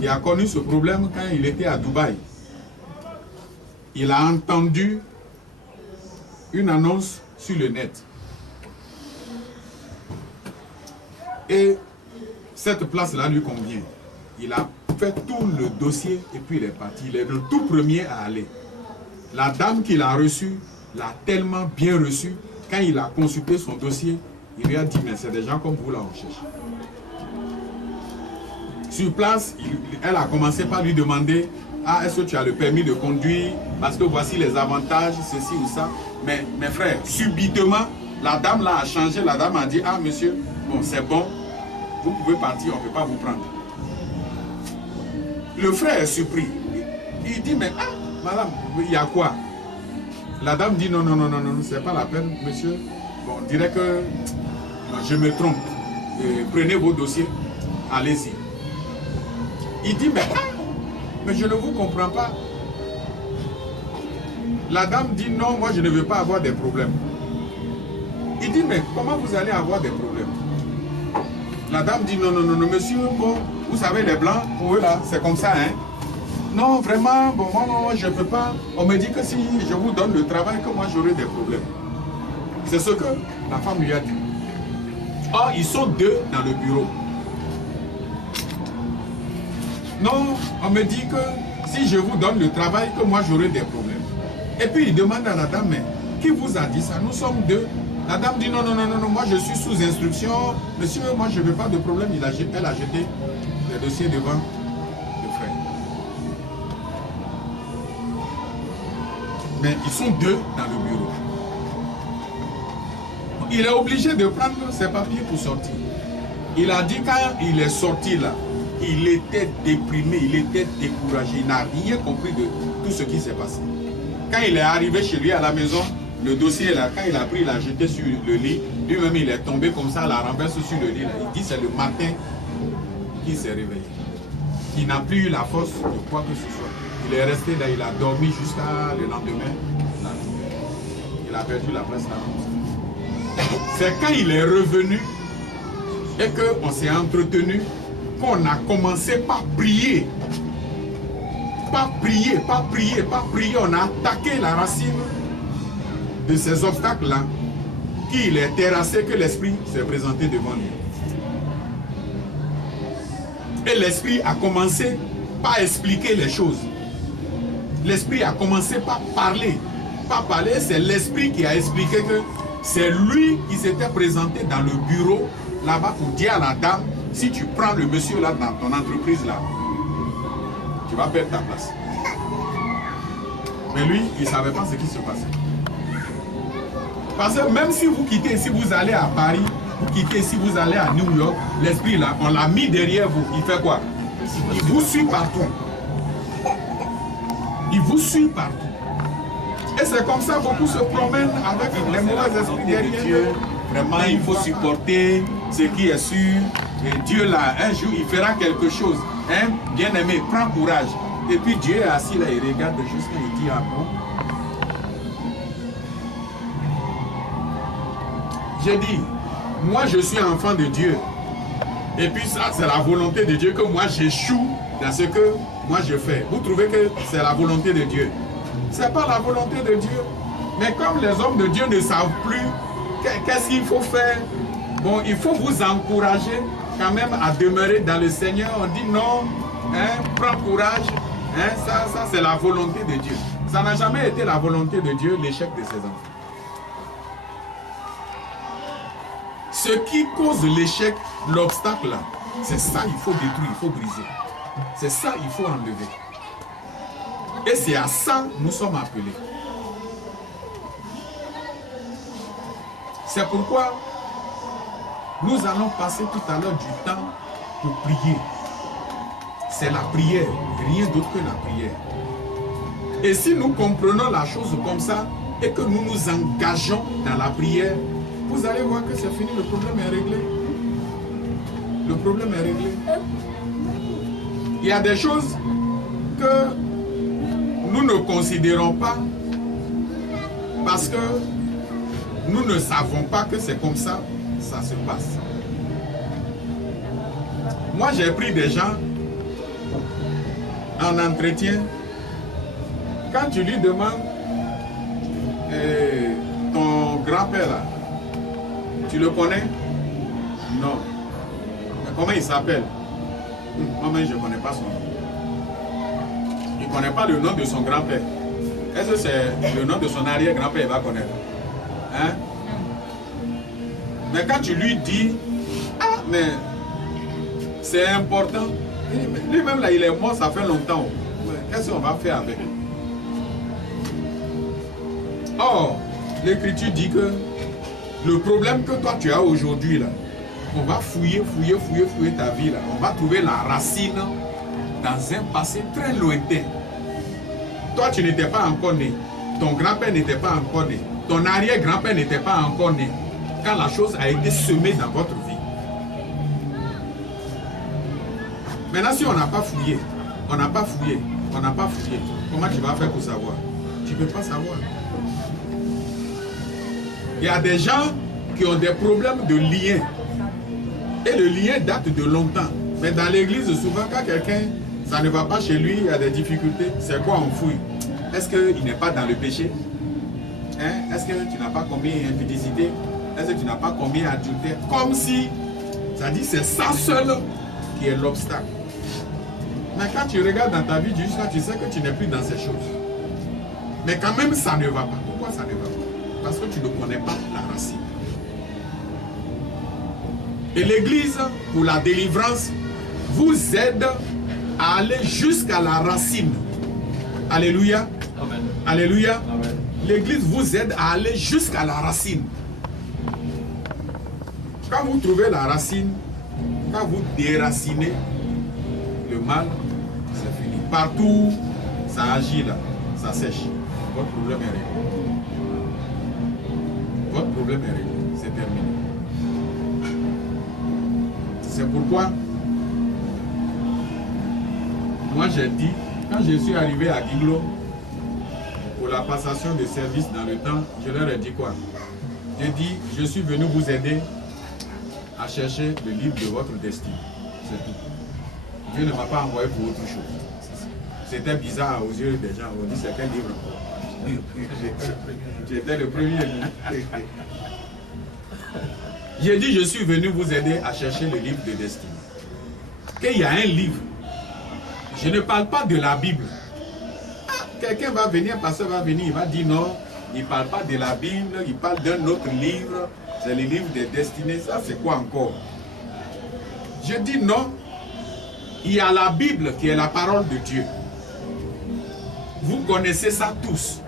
qui a connu ce problème quand il était à Dubaï. Il a entendu une annonce sur le net. Et cette place-là lui convient. Il a fait tout le dossier et puis il est parti. Il est le tout premier à aller. La dame qu'il a reçue l'a tellement bien reçu. Quand il a consulté son dossier, il lui a dit, mais c'est des gens comme vous là on cherche. Sur place, elle a commencé par lui demander, ah, est-ce que tu as le permis de conduire? Parce que voici les avantages, ceci ou ça. Mais mes frères, subitement, la dame là a changé. La dame a dit, ah monsieur, bon c'est bon, vous pouvez partir, on ne peut pas vous prendre. Le frère est surpris. Il dit, mais ah, madame, il y a quoi? La dame dit, non, non, non, non, non, c'est pas la peine, monsieur. Bon, on dirait que non, je me trompe. Prenez vos dossiers, allez-y. Il dit, mais je ne vous comprends pas. La dame dit, non, moi je ne veux pas avoir des problèmes. Il dit, mais comment vous allez avoir des problèmes? La dame dit, non, non, non, non, monsieur, bon, vous savez, les blancs, pour eux là, c'est comme ça, hein. Non, vraiment, bon, moi, je ne peux pas. On me dit que si je vous donne le travail, que moi j'aurai des problèmes. C'est ce que la femme lui a dit. Or, ils sont deux dans le bureau. Non, on me dit que si je vous donne le travail, que moi j'aurai des problèmes. Et puis il demande à la dame, mais qui vous a dit ça? Nous sommes deux. La dame dit non, non, non, non, non, moi je suis sous instruction. Monsieur, moi je ne veux pas de problème. Elle a jeté le dossier devant le frère. Mais ils sont deux dans le bureau. Il est obligé de prendre ses papiers pour sortir. Il a dit quand il est sorti là, il était déprimé, il était découragé. Il n'a rien compris de tout ce qui s'est passé. Quand il est arrivé chez lui à la maison, le dossier là, quand il a pris, il l'a jeté sur le lit. Lui-même, il est tombé comme ça, la renverse sur le lit. Là. Il dit c'est le matin qu'il s'est réveillé. Il n'a plus eu la force de quoi que ce soit. Il est resté là, il a dormi jusqu'à le lendemain. Il a perdu la place là. C'est quand il est revenu et qu'on s'est entretenu qu'on a commencé par prier. Pas prier, pas prier, pas prier. On a attaqué la racine de ces obstacles-là, qu'il est terrassé, que l'esprit s'est présenté devant lui. Et l'esprit a commencé par expliquer les choses. L'esprit a commencé par parler. Pas parler, c'est l'esprit qui a expliqué que c'est lui qui s'était présenté dans le bureau là-bas pour dire à la dame, si tu prends le monsieur là dans ton entreprise là, tu vas perdre ta place. Mais lui, il ne savait pas ce qui se passait. Parce que même si vous quittez, si vous allez à Paris, vous quittez, si vous allez à New York, l'esprit là, on l'a mis derrière vous. Il fait quoi? Il vous suit partout. Il vous suit partout. Et c'est comme ça, beaucoup se promènent avec les mauvais esprits derrière Dieu. Vraiment, il faut supporter ce qui est sûr. Et Dieu là, un jour, il fera quelque chose. Hein? Bien aimé, prends courage. Et puis Dieu est assis là, il regarde jusqu'à il dit, ah bon? J'ai dit, moi je suis enfant de Dieu. Et puis ça, c'est la volonté de Dieu que moi j'échoue dans ce que moi je fais. Vous trouvez que c'est la volonté de Dieu? Ce n'est pas la volonté de Dieu. Mais comme les hommes de Dieu ne savent plus qu'est-ce qu'il faut faire, bon, il faut vous encourager quand même à demeurer dans le Seigneur. On dit non, hein, prends courage. Hein, ça c'est la volonté de Dieu. Ça n'a jamais été la volonté de Dieu, l'échec de ses enfants. Ce qui cause l'échec, l'obstacle, c'est ça il faut détruire, il faut briser. C'est ça il faut enlever. Et c'est à ça que nous sommes appelés. C'est pourquoi nous allons passer tout à l'heure du temps pour prier. C'est la prière, rien d'autre que la prière. Et si nous comprenons la chose comme ça et que nous nous engageons dans la prière, vous allez voir que c'est fini, le problème est réglé. Le problème est réglé. Il y a des choses que nous ne considérons pas parce que nous ne savons pas que c'est comme ça, ça se passe. Moi, j'ai pris des gens en entretien. Quand tu lui demandes ton grand-père là, tu le connais? Non. Mais comment il s'appelle? Moi-même, je ne connais pas son nom. Il ne connaît pas le nom de son grand-père. Est-ce que c'est le nom de son arrière-grand-père qu'il va connaître? Hein? Mais quand tu lui dis, ah, mais c'est important. Lui-même, là, il est mort, ça fait longtemps. Qu'est-ce qu'on va faire avec lui? Or, l'Écriture dit que le problème que toi tu as aujourd'hui, là, on va fouiller ta vie, là. On va trouver la racine dans un passé très lointain. Toi, tu n'étais pas encore né. Ton grand-père n'était pas encore né. Ton arrière-grand-père n'était pas encore né. Quand la chose a été semée dans votre vie. Maintenant, si on n'a pas fouillé, comment tu vas faire pour savoir? Tu ne peux pas savoir. Il y a des gens qui ont des problèmes de lien. Et le lien date de longtemps. Mais dans l'église, souvent, quand quelqu'un, ça ne va pas chez lui, il y a des difficultés, c'est quoi on fouille? Est-ce qu'il n'est pas dans le péché? Hein? Est-ce que tu n'as pas commis impudicité? Est-ce que tu n'as pas commis adultère? Comme si, ça dit, c'est ça seul qui est l'obstacle. Mais quand tu regardes dans ta vie, jusqu'à tu sais que tu n'es plus dans ces choses. Mais quand même, ça ne va pas. Pourquoi ça ne va pas? Parce que tu ne connais pas la racine. Et l'Église, pour la délivrance, vous aide à aller jusqu'à la racine. Alléluia. Amen. Alléluia. Amen. L'Église vous aide à aller jusqu'à la racine. Quand vous trouvez la racine, quand vous déracinez le mal, c'est fini. Partout, ça agit là, ça sèche. Votre problème est réglé. Votre problème est réglé. C'est terminé. C'est pourquoi, moi j'ai dit, quand je suis arrivé à Guiglo, pour la passation de service dans le temps, je leur ai dit quoi? J'ai dit, je suis venu vous aider à chercher le livre de votre destin. C'est tout. Dieu ne m'a pas envoyé pour autre chose. C'était bizarre aux yeux des gens. On dit, c'est quel livre encore? J'étais le premier. J'ai dit, je suis venu vous aider à chercher le livre de destin. Qu'il y a un livre. Je ne parle pas de la Bible. Quelqu'un va venir, un pasteur va venir, il va dire non, il ne parle pas de la Bible, il parle d'un autre livre, c'est le livre des destinées, ça c'est quoi encore? Je dis non, il y a la Bible qui est la parole de Dieu. Vous connaissez ça tous.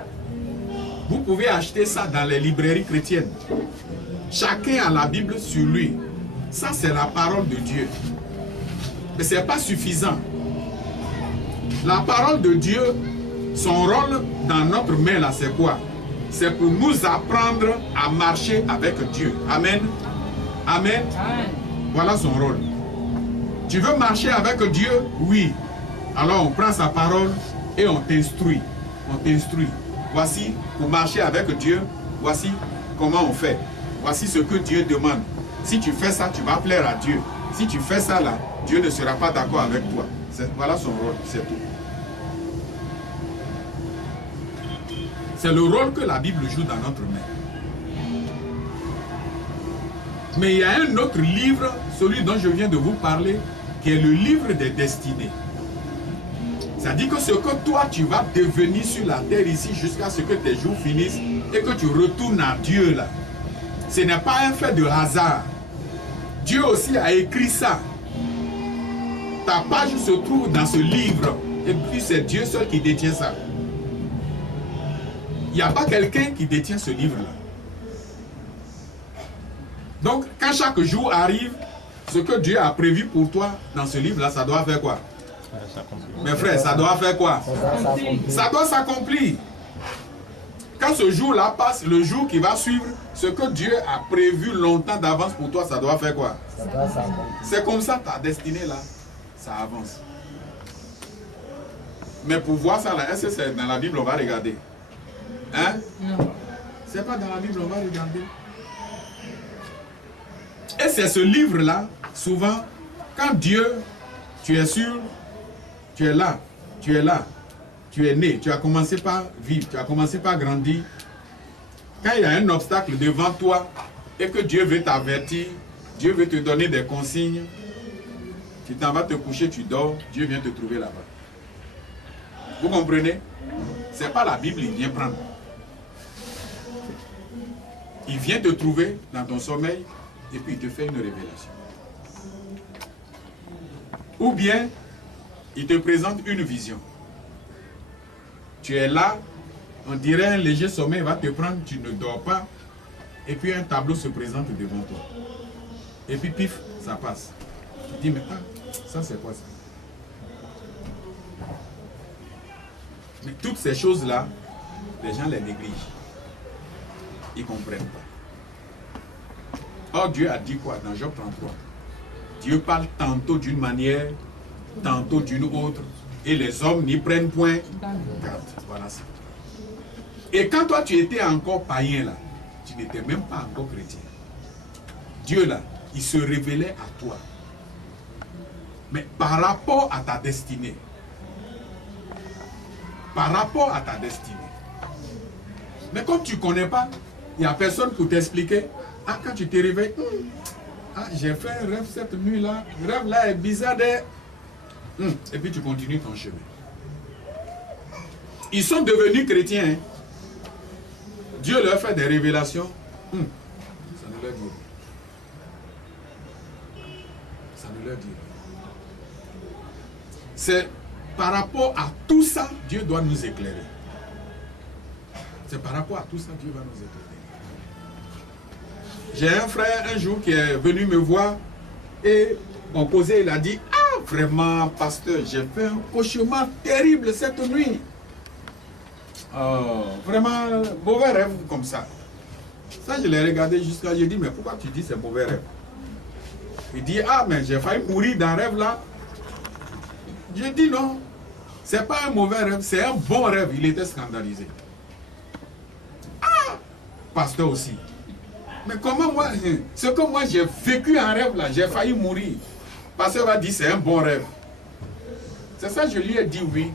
Vous pouvez acheter ça dans les librairies chrétiennes. Chacun a la Bible sur lui. Ça c'est la parole de Dieu. Mais ce n'est pas suffisant. La parole de Dieu, son rôle dans notre main là, c'est quoi? C'est pour nous apprendre à marcher avec Dieu. Amen. Amen. Voilà son rôle. Tu veux marcher avec Dieu? Oui. Alors on prend sa parole et on t'instruit. On t'instruit. Voici, pour marcher avec Dieu, voici comment on fait. Voici ce que Dieu demande. Si tu fais ça, tu vas plaire à Dieu. Si tu fais ça là, Dieu ne sera pas d'accord avec toi. Voilà son rôle, c'est tout. C'est le rôle que la Bible joue dans notre main. Mais il y a un autre livre, celui dont je viens de vous parler, qui est le livre des destinées. C'est-à-dire que ce que toi tu vas devenir sur la terre ici jusqu'à ce que tes jours finissent et que tu retournes à Dieu là. Ce n'est pas un fait de hasard. Dieu aussi a écrit ça. Ta page se trouve dans ce livre. Et puis c'est Dieu seul qui détient ça. Il n'y a pas quelqu'un qui détient ce livre-là. Donc, quand chaque jour arrive, ce que Dieu a prévu pour toi dans ce livre-là, ça doit faire quoi? Mes frères, ça doit faire quoi? Ça doit s'accomplir. Quand ce jour-là passe, le jour qui va suivre, ce que Dieu a prévu longtemps d'avance pour toi, ça doit faire quoi? C'est comme ça ta destinée là, ça avance. Mais pour voir ça là, est-ce que c'est dans la Bible, on va regarder? Hein? Non. C'est pas dans la Bible, on va regarder. Et c'est ce livre-là, souvent, quand Dieu, tu es sûr, tu es là, tu es là, tu es né, tu as commencé par vivre, tu as commencé par grandir. Quand il y a un obstacle devant toi et que Dieu veut t'avertir, Dieu veut te donner des consignes, tu t'en vas te coucher, tu dors, Dieu vient te trouver là-bas. Vous comprenez? Ce n'est pas la Bible, il vient prendre. Il vient te trouver dans ton sommeil et puis il te fait une révélation. Ou bien, il te présente une vision. Tu es là, on dirait un léger sommeil va te prendre, tu ne dors pas, et puis un tableau se présente devant toi. Et puis pif, ça passe. Tu dis, mais ça c'est quoi ça? Mais toutes ces choses-là, les gens les négligent. Ils ne comprennent pas. Or, Dieu a dit quoi dans Job 33? Dieu parle tantôt d'une manière, tantôt d'une autre, et les hommes n'y prennent point garde. Voilà ça. Et quand toi tu étais encore païen là, tu n'étais même pas encore chrétien. Dieu là, il se révélait à toi. Mais par rapport à ta destinée. Par rapport à ta destinée. Mais comme tu ne connais pas, il n'y a personne pour t'expliquer. Ah, quand tu te réveilles, j'ai fait un rêve cette nuit-là. Le rêve là est bizarre. Et puis tu continues ton chemin. Ils sont devenus chrétiens. Hein. Dieu leur fait des révélations. Ça ne leur dit rien. Ça ne leur dit rien. C'est par rapport à tout ça, Dieu doit nous éclairer. C'est par rapport à tout ça, Dieu va nous éclairer. J'ai un frère un jour qui est venu me voir et on causait, il a dit, ah vraiment pasteur, j'ai fait un cauchemar terrible cette nuit. Vraiment mauvais rêve comme ça. Ça je l'ai regardé jusqu'à, j'ai dit, mais pourquoi tu dis c'est mauvais rêve? Il dit, ah mais j'ai failli mourir dans un rêve là. J'ai dit non, c'est pas un mauvais rêve, c'est un bon rêve. Il était scandalisé. Ah, pasteur aussi. Mais comment moi, ce que moi j'ai vécu un rêve là, j'ai failli mourir. Pasteur va dire c'est un bon rêve. C'est ça, je lui ai dit oui.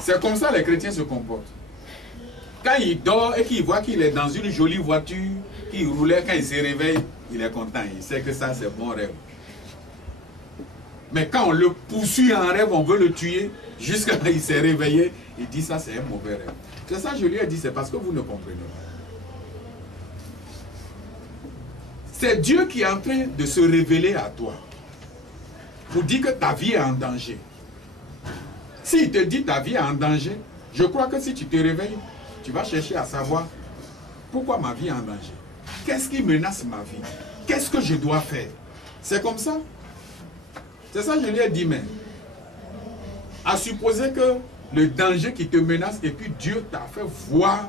C'est comme ça les chrétiens se comportent. Quand il dort et qu'il voit qu'il est dans une jolie voiture, qu'il roulait, quand il se réveille, il est content. Il sait que ça c'est bon rêve. Mais quand on le poursuit en rêve, on veut le tuer, jusqu'à ce qu'il s'est réveillé, il dit ça c'est un mauvais rêve. C'est ça, je lui ai dit, c'est parce que vous ne comprenez pas. C'est Dieu qui est en train de se révéler à toi pour dire que ta vie est en danger. S'il te dit ta vie est en danger, je crois que si tu te réveilles, tu vas chercher à savoir pourquoi ma vie est en danger. Qu'est-ce qui menace ma vie? Qu'est-ce que je dois faire? C'est comme ça. C'est ça que je lui ai dit, mais à supposer que le danger qui te menace et puis Dieu t'a fait voir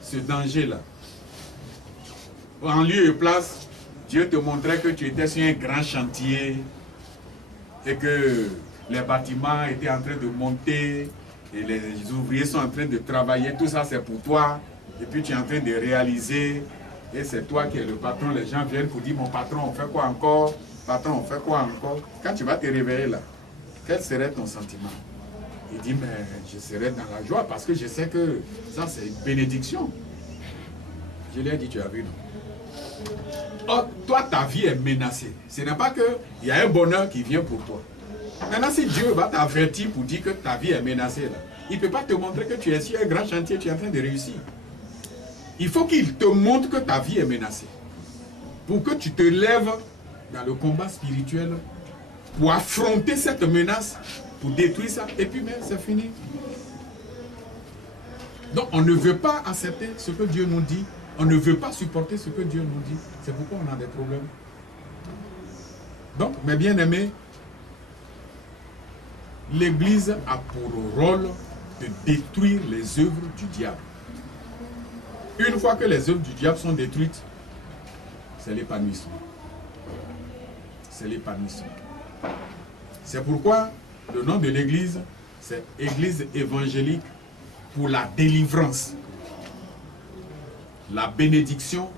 ce danger-là. En lieu et place, Dieu te montrait que tu étais sur un grand chantier et que les bâtiments étaient en train de monter et les ouvriers sont en train de travailler. Tout ça, c'est pour toi. Et puis, tu es en train de réaliser et c'est toi qui es le patron. Les gens viennent pour dire, mon patron, on fait quoi encore? Patron, on fait quoi encore? Quand tu vas te réveiller là, quel serait ton sentiment? Il dit, mais je serai dans la joie parce que je sais que ça, c'est une bénédiction. Je lui ai dit, tu as vu, non? Oh, toi, ta vie est menacée. Ce n'est pas qu'il y a un bonheur qui vient pour toi. Maintenant, si Dieu va t'avertir pour dire que ta vie est menacée, là, il ne peut pas te montrer que tu es sur un grand chantier, tu es en train de réussir. Il faut qu'il te montre que ta vie est menacée. Pour que tu te lèves dans le combat spirituel, pour affronter cette menace, pour détruire ça, et puis même, c'est fini. Donc, on ne veut pas accepter ce que Dieu nous dit. On ne veut pas supporter ce que Dieu nous dit. C'est pourquoi on a des problèmes. Donc, mes bien-aimés, l'Église a pour rôle de détruire les œuvres du diable. Une fois que les œuvres du diable sont détruites, c'est l'épanouissement. C'est l'épanouissement. C'est pourquoi le nom de l'Église, c'est Église évangélique pour la délivrance, la bénédiction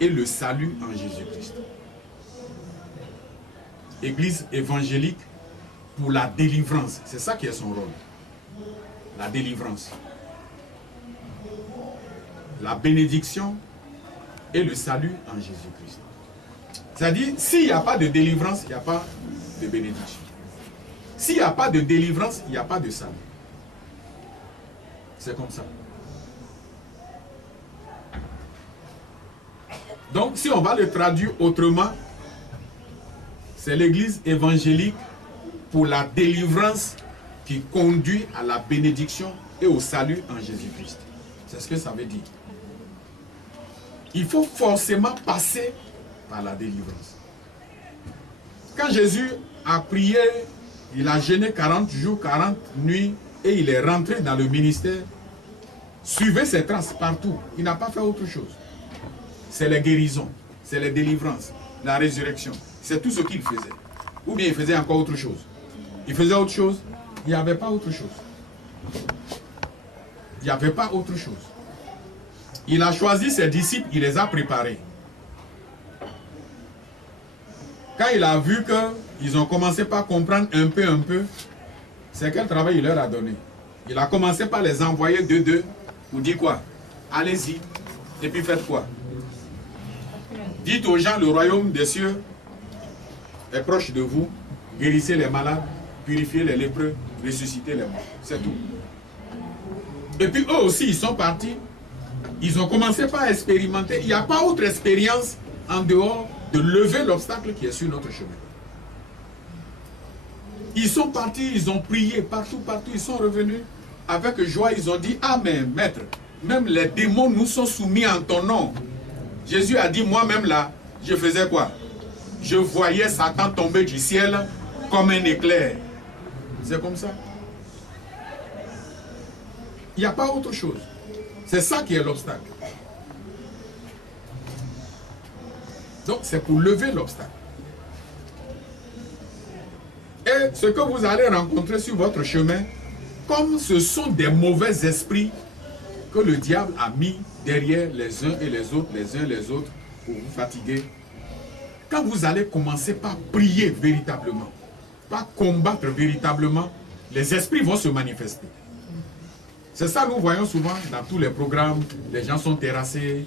et le salut en Jésus-Christ. Église évangélique pour la délivrance. C'est ça qui est son rôle. La délivrance. La bénédiction et le salut en Jésus-Christ. C'est-à-dire, s'il n'y a pas de délivrance, il n'y a pas de bénédiction. S'il n'y a pas de délivrance, il n'y a pas de salut. C'est comme ça. Donc, si on va le traduire autrement, c'est l'Église évangélique pour la délivrance qui conduit à la bénédiction et au salut en Jésus-Christ. C'est ce que ça veut dire. Il faut forcément passer par la délivrance. Quand Jésus a prié, il a jeûné 40 jours, 40 nuits et il est rentré dans le ministère. Suivez ses traces partout. Il n'a pas fait autre chose. C'est les guérisons, c'est les délivrances, la résurrection. C'est tout ce qu'il faisait. Ou bien il faisait encore autre chose. Il faisait autre chose, il n'y avait pas autre chose. Il n'y avait pas autre chose. Il a choisi ses disciples, il les a préparés. Quand il a vu qu'ils ont commencé par comprendre un peu, c'est quel travail il leur a donné. Il a commencé par les envoyer deux pour dire quoi? Allez-y, et puis faites quoi? Dites aux gens, le royaume des cieux est proche de vous. Guérissez les malades, purifiez les lépreux, ressuscitez les morts. C'est tout. Et puis eux aussi, ils sont partis. Ils ont commencé par expérimenter. Il n'y a pas autre expérience en dehors de lever l'obstacle qui est sur notre chemin. Ils sont partis, ils ont prié partout, ils sont revenus. Avec joie, ils ont dit, ah mais maître, même les démons nous sont soumis en ton nom. Jésus a dit, moi-même là, je faisais quoi? Je voyais Satan tomber du ciel comme un éclair. C'est comme ça. Il n'y a pas autre chose. C'est ça qui est l'obstacle. Donc c'est pour lever l'obstacle. Et ce que vous allez rencontrer sur votre chemin, comme ce sont des mauvais esprits que le diable a mis derrière les uns et les autres pour vous fatiguer, quand vous allez commencer par prier véritablement, par combattre véritablement, les esprits vont se manifester. C'est ça que nous voyons souvent dans tous les programmes. Les gens sont terrassés,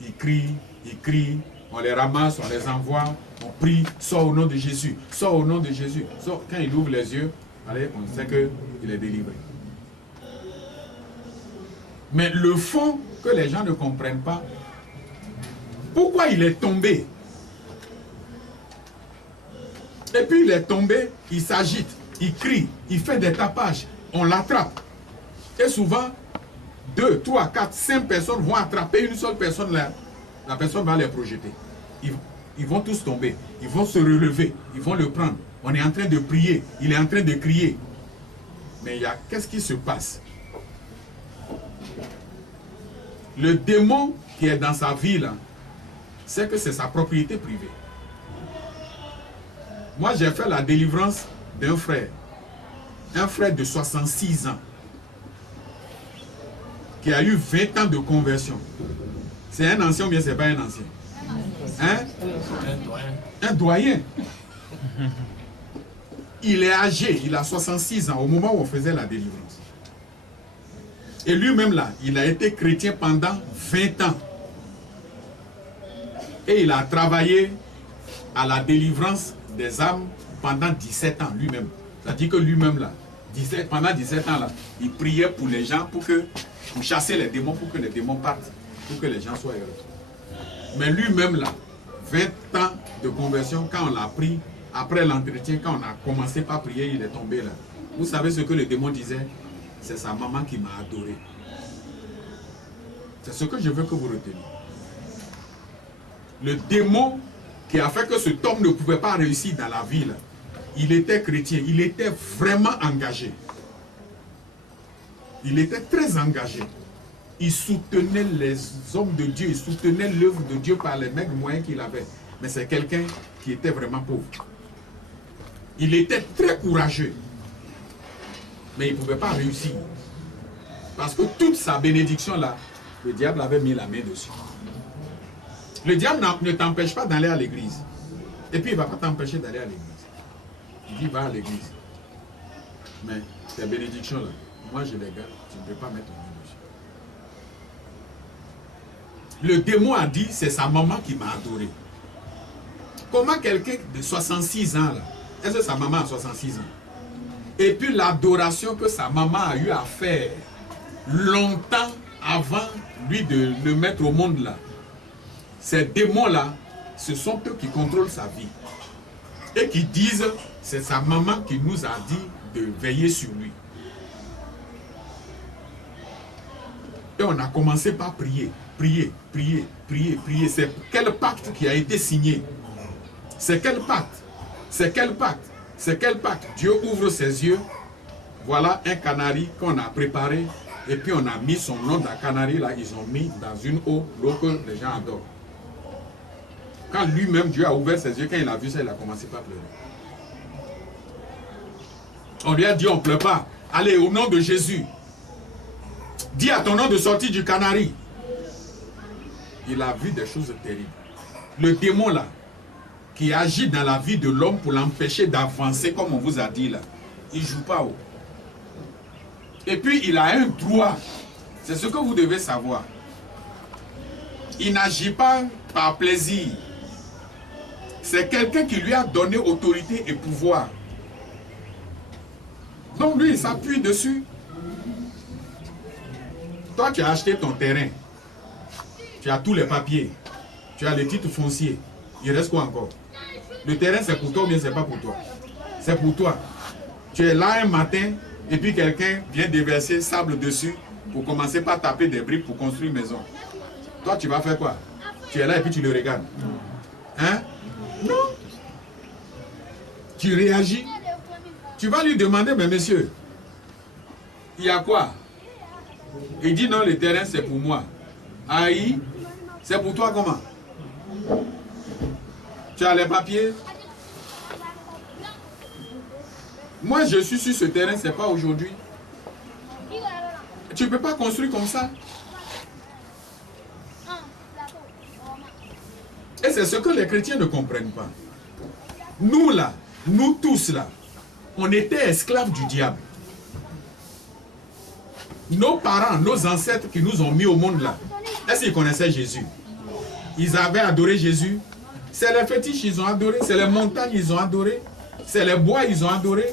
ils crient, on les ramasse, on les envoie, on prie, sors au nom de Jésus, sors au nom de Jésus. Sors. Quand il ouvre les yeux, allez, on sait qu'il est délivré. Mais le fond que les gens ne comprennent pas, pourquoi il est tombé? Et puis il est tombé, il s'agite, il crie, il fait des tapages, on l'attrape. Et souvent, 2, 3, 4, 5 personnes vont attraper une seule personne là. La personne va les projeter. Ils vont tous tomber, ils vont se relever, ils vont le prendre. On est en train de prier, il est en train de crier. Mais qu'est-ce qui se passe? Le démon qui est dans sa vie là, c'est que c'est sa propriété privée. Moi, j'ai fait la délivrance d'un frère. Un frère de 66 ans. Qui a eu 20 ans de conversion. C'est un ancien ou bien c'est pas un ancien? Hein? Un doyen. Il est âgé, il a 66 ans au moment où on faisait la délivrance. Et lui-même là, il a été chrétien pendant 20 ans. Et il a travaillé à la délivrance des âmes pendant 17 ans lui-même. C'est-à-dire que lui-même là, pendant 17 ans là, il priait pour les gens pour chasser les démons, pour que les démons partent, pour que les gens soient heureux. Mais lui-même là, 20 ans de conversion, quand on l'a pris, après l'entretien, quand on a commencé par prier, il est tombé là. Vous savez ce que le démon disait? C'est sa maman qui m'a adoré. C'est ce que je veux que vous reteniez. Le démon qui a fait que cet homme ne pouvait pas réussir dans la vie, là, il était chrétien, il était vraiment engagé. Il était très engagé. Il soutenait les hommes de Dieu, il soutenait l'œuvre de Dieu par les maigres moyens qu'il avait. Mais c'est quelqu'un qui était vraiment pauvre. Il était très courageux. Mais il ne pouvait pas réussir. Parce que toute sa bénédiction là, le diable avait mis la main dessus. Le diable ne t'empêche pas d'aller à l'église. Et puis il ne va pas t'empêcher d'aller à l'église. Il dit va à l'église. Mais tes bénédictions là, moi je les garde, tu ne peux pas mettre ton main dessus. Le démon a dit, c'est sa maman qui m'a adoré. Comment quelqu'un de 66 ans là, est-ce que sa maman a 66 ans? Et puis l'adoration que sa maman a eu à faire longtemps avant lui de le mettre au monde là. Ces démons-là, ce sont eux qui contrôlent sa vie. Et qui disent, c'est sa maman qui nous a dit de veiller sur lui. Et on a commencé par prier, prier. C'est quel pacte qui a été signé? C'est quel pacte? C'est quel pacte? C'est quel pacte? Dieu ouvre ses yeux. Voilà un canari qu'on a préparé. Et puis on a mis son nom de canari là. Ils ont mis dans une eau, l'eau que les gens adorent. Quand lui-même, Dieu a ouvert ses yeux, quand il a vu ça, il a commencé par pleurer. On lui a dit, on ne pleure pas. Allez, au nom de Jésus. Dis à ton nom de sortir du canari. Il a vu des choses terribles. Le démon là, qui agit dans la vie de l'homme pour l'empêcher d'avancer, comme on vous a dit là, il ne joue pas haut. Et puis il a un droit. C'est ce que vous devez savoir. Il n'agit pas par plaisir. C'est quelqu'un qui lui a donné autorité et pouvoir. Donc lui, il s'appuie dessus Toi, tu as acheté ton terrain. Tu as tous les papiers. Tu as les titres fonciers. Il reste quoi encore? Le terrain, c'est pour toi ou bien c'est pas pour toi? C'est pour toi. Tu es là un matin et puis quelqu'un vient déverser sable dessus pour commencer par taper des briques pour construire une maison. Toi, tu vas faire quoi? Tu es là et puis tu le regardes. Hein? Non. Tu réagis. Tu vas lui demander, mais monsieur, il y a quoi? Il dit non, le terrain c'est pour moi. Aïe, c'est pour toi comment? Tu as les papiers? Moi je suis sur ce terrain, c'est pas aujourd'hui. Tu ne peux pas construire comme ça. Et c'est ce que les chrétiens ne comprennent pas. Nous là, nous tous là, on était esclaves du diable. Nos parents, nos ancêtres qui nous ont mis au monde là, est-ce qu'ils connaissaient Jésus? Ils avaient adoré Jésus. C'est les fétiches ils ont adoré, c'est les montagnes ils ont adoré, c'est les bois ils ont adoré.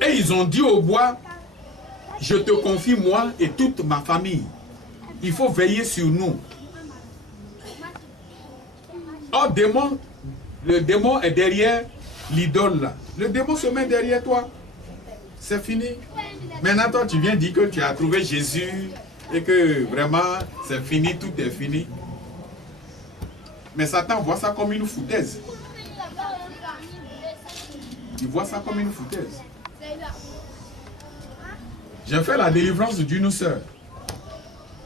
Et ils ont dit au bois, je te confie moi et toute ma famille. Il faut veiller sur nous. Oh démon, le démon est derrière l'idole là. Le démon se met derrière toi. C'est fini. Maintenant toi tu viens dire que tu as trouvé Jésus et que vraiment c'est fini, tout est fini. Mais Satan voit ça comme une foutaise. Il voit ça comme une foutaise. J'ai fait la délivrance d'une sœur.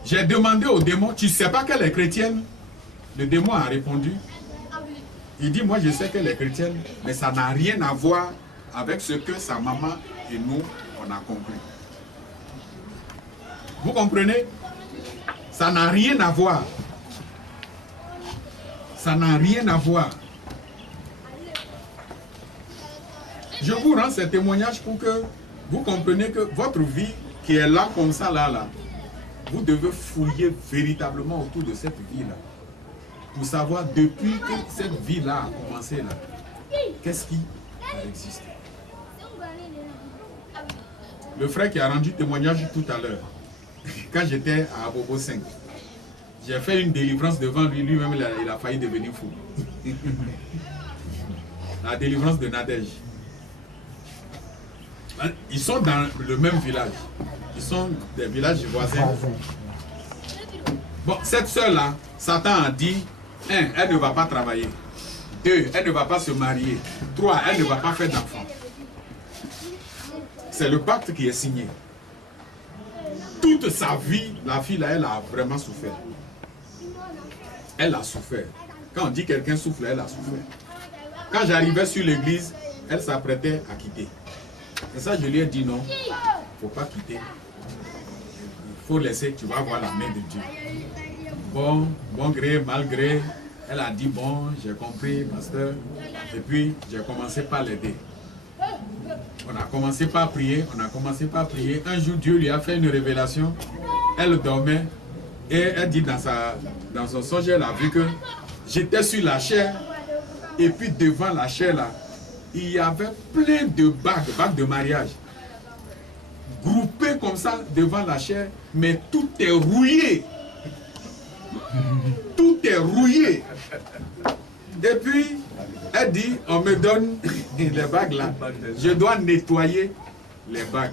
J'ai demandé au démon, tu ne sais pas qu'elle est chrétienne? Le démon a répondu. Il dit, moi je sais qu'elle est chrétienne, mais ça n'a rien à voir avec ce que sa maman et nous, on a compris. Vous comprenez? Ça n'a rien à voir. Ça n'a rien à voir. Je vous rends ce témoignage pour que vous compreniez que votre vie qui est là comme ça, là, vous devez fouiller véritablement autour de cette vie-là. Pour savoir depuis que cette vie-là a commencé là, qu'est-ce qui a existé. Le frère qui a rendu témoignage tout à l'heure, quand j'étais à Abobo 5, j'ai fait une délivrance devant lui, lui-même il a failli devenir fou. La délivrance de Nadège. Ils sont dans le même village. Ils sont des villages voisins. Bon, cette soeur-là, Satan a dit, 1, elle ne va pas travailler. 2, elle ne va pas se marier. 3, elle ne va pas faire d'enfants. C'est le pacte qui est signé. Toute sa vie, la fille-là, elle a vraiment souffert. Elle a souffert. Quand on dit quelqu'un souffre, elle a souffert. Quand j'arrivais sur l'église, elle s'apprêtait à quitter. Et ça, je lui ai dit non, il ne faut pas quitter. Il faut laisser, tu vas voir la main de Dieu. Bon, bon gré, mal gré, elle a dit bon, j'ai compris, pasteur. Et puis, j'ai commencé par l'aider. On a commencé par prier, Un jour, Dieu lui a fait une révélation. Elle dormait et elle dit dans son songe, elle a vu que j'étais sur la chair. Et puis devant la chair là, il y avait plein de bagues de mariage. Groupées comme ça devant la chair, mais tout est rouillé. Tout est rouillé. Et puis, elle dit, on me donne les bagues là. Je dois nettoyer les bagues.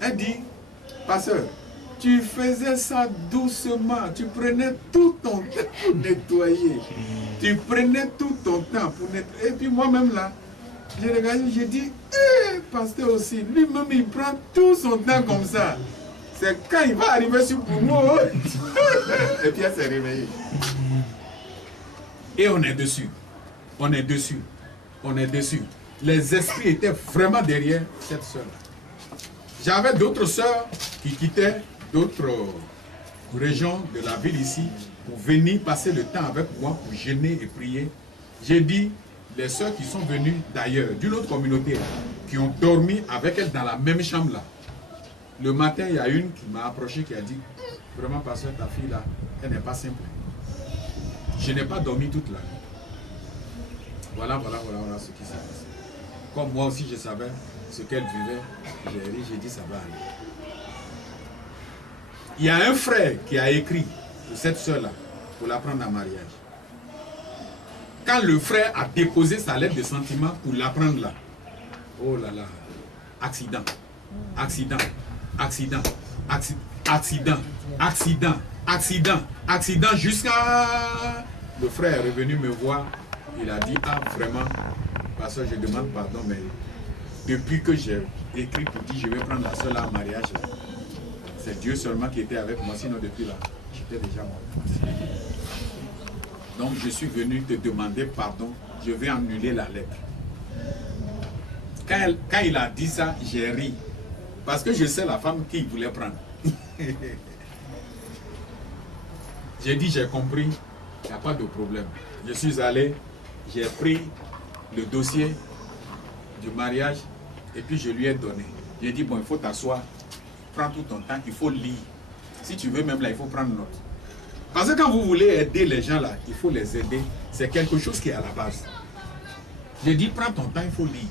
Elle dit, pasteur, tu faisais ça doucement. Tu prenais tout ton temps pour nettoyer. Tu prenais tout ton temps pour nettoyer. Et puis moi-même là, j'ai regardé, j'ai dit, pasteur aussi, lui-même il prend tout son temps comme ça. C'est quand il va arriver sur pour moi. Et puis elle s'est réveillée. Et on est dessus. On est dessus. On est dessus. Les esprits étaient vraiment derrière cette sœur-là. J'avais d'autres sœurs qui quittaient d'autres régions de la ville ici pour venir passer le temps avec moi pour jeûner et prier. J'ai dit, les sœurs qui sont venues d'ailleurs, d'une autre communauté, qui ont dormi avec elles dans la même chambre là. Le matin, il y a une qui m'a approché qui a dit, vraiment pasteur, ta fille là, elle n'est pas simple. Je n'ai pas dormi toute la nuit. Voilà ce qui s'est passé. Comme moi aussi je savais ce qu'elle vivait. J'ai ri, j'ai dit ça va aller. Il y a un frère qui a écrit pour cette soeur-là, pour la prendre en mariage. Quand le frère a déposé sa lettre de sentiment pour la prendre là, oh là là, accident, accident, accident, accident, accident, accident, accident, jusqu'à... Le frère est revenu me voir, il a dit, ah vraiment, parce que je demande pardon, mais depuis que j'ai écrit pour dire je vais prendre la soeur là en mariage, c'est Dieu seulement qui était avec moi, sinon depuis là, j'étais déjà mort. Donc je suis venu te demander pardon, je vais annuler la lettre. Quand il a dit ça, j'ai ri. Parce que je sais la femme qu'il voulait prendre. J'ai dit, j'ai compris, il n'y a pas de problème. Je suis allé, j'ai pris le dossier du mariage et puis je lui ai donné. J'ai dit, bon, il faut t'asseoir, prends tout ton temps, il faut lire. Si tu veux même là, il faut prendre note. Parce que quand vous voulez aider les gens là, il faut les aider. C'est quelque chose qui est à la base. J'ai dit, prends ton temps, il faut lire.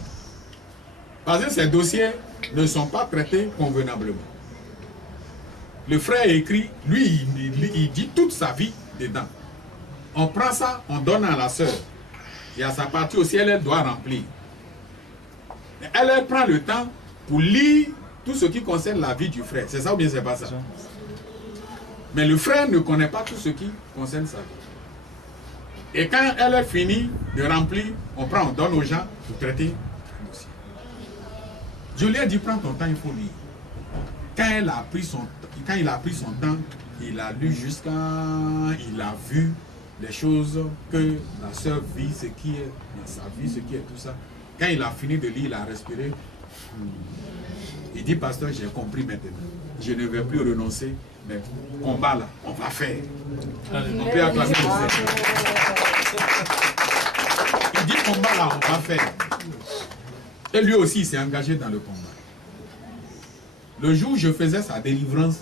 Parce que ces dossiers ne sont pas traités convenablement. Le frère écrit, lui, il dit toute sa vie dedans. On prend ça, on donne à la sœur. Il y a sa partie aussi, elle doit remplir. Elle prend le temps pour lire tout ce qui concerne la vie du frère. C'est ça ou bien c'est pas ça? Mais le frère ne connaît pas tout ce qui concerne sa vie. Et quand elle est finie de remplir, on prend, on donne aux gens pour traiter le dossier. Je lui ai dit, prends ton temps, il faut lire. Quand il a pris son temps, il a lu jusqu'à... Il a vu les choses que la sœur vit, ce qui est dans sa vie, ce qui est tout ça. Quand il a fini de lire, il a respiré. Il dit, pasteur, j'ai compris maintenant. Je ne vais plus renoncer, mais combat là, on va faire. On peut acclamer le Seigneur. Il dit, combat là, on va faire. Et lui aussi, il s'est engagé dans le combat. Le jour où je faisais sa délivrance,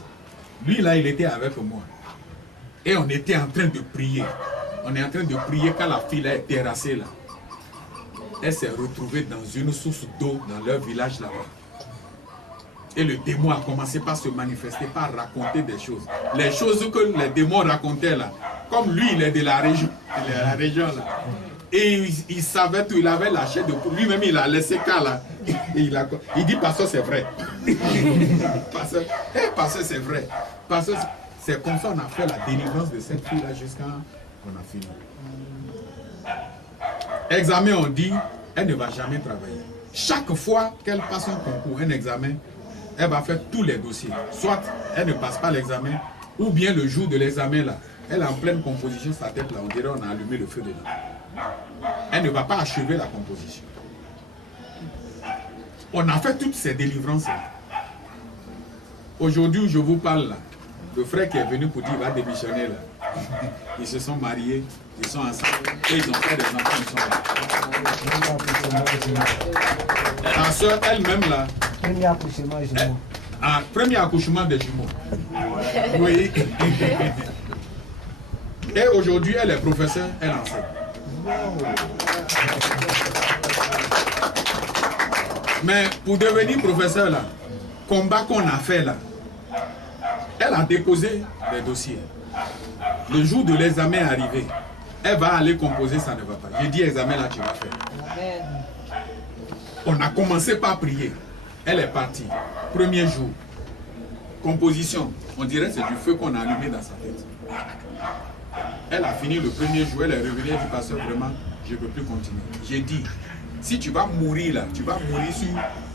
lui là, il était avec moi. Et on était en train de prier. On est en train de prier quand la fille là est terrassée là. Elle s'est retrouvée dans une source d'eau dans leur village là-bas. Et le démon a commencé par se manifester, par raconter des choses. Les choses que les démons racontaient là, comme lui il est de la région, là. Et il savait tout, il avait lâché de pour lui-même, il a laissé cas là. Il dit, pasteur, c'est vrai. Pasteur, c'est vrai. Pasteur, c'est comme ça qu'on a fait la délivrance de cette fille-là jusqu'à qu'on a fini. Examen, on dit, elle ne va jamais travailler. Chaque fois qu'elle passe un concours, un examen, elle va faire tous les dossiers. Soit elle ne passe pas l'examen, ou bien le jour de l'examen là, elle est en pleine composition, sa tête là, on dirait on a allumé le feu dedans. Elle ne va pas achever la composition. On a fait toutes ces délivrances là. Aujourd'hui où je vous parle là, le frère qui est venu pour dire qu'il va démissionner là, ils se sont mariés, ils sont ensemble, et ils ont fait des enfants, ils sont là. La soeur elle-même là, Premier accouchement jumeau. Premier accouchement des jumeaux. Oui. Et aujourd'hui, elle est professeure, elle enseigne. Mais pour devenir professeur là, combat qu'on a fait là, elle a déposé les dossiers. Le jour de l'examen est arrivé, elle va aller composer, ça ne va pas. J'ai dit examen là, tu vas faire. On a commencé par prier. Elle est partie. Premier jour. Composition. On dirait que c'est du feu qu'on a allumé dans sa tête. Elle a fini le premier jour. Elle est revenue. Elle dit, pasteur, vraiment, je ne peux plus continuer. J'ai dit, si tu vas mourir là, tu vas mourir sur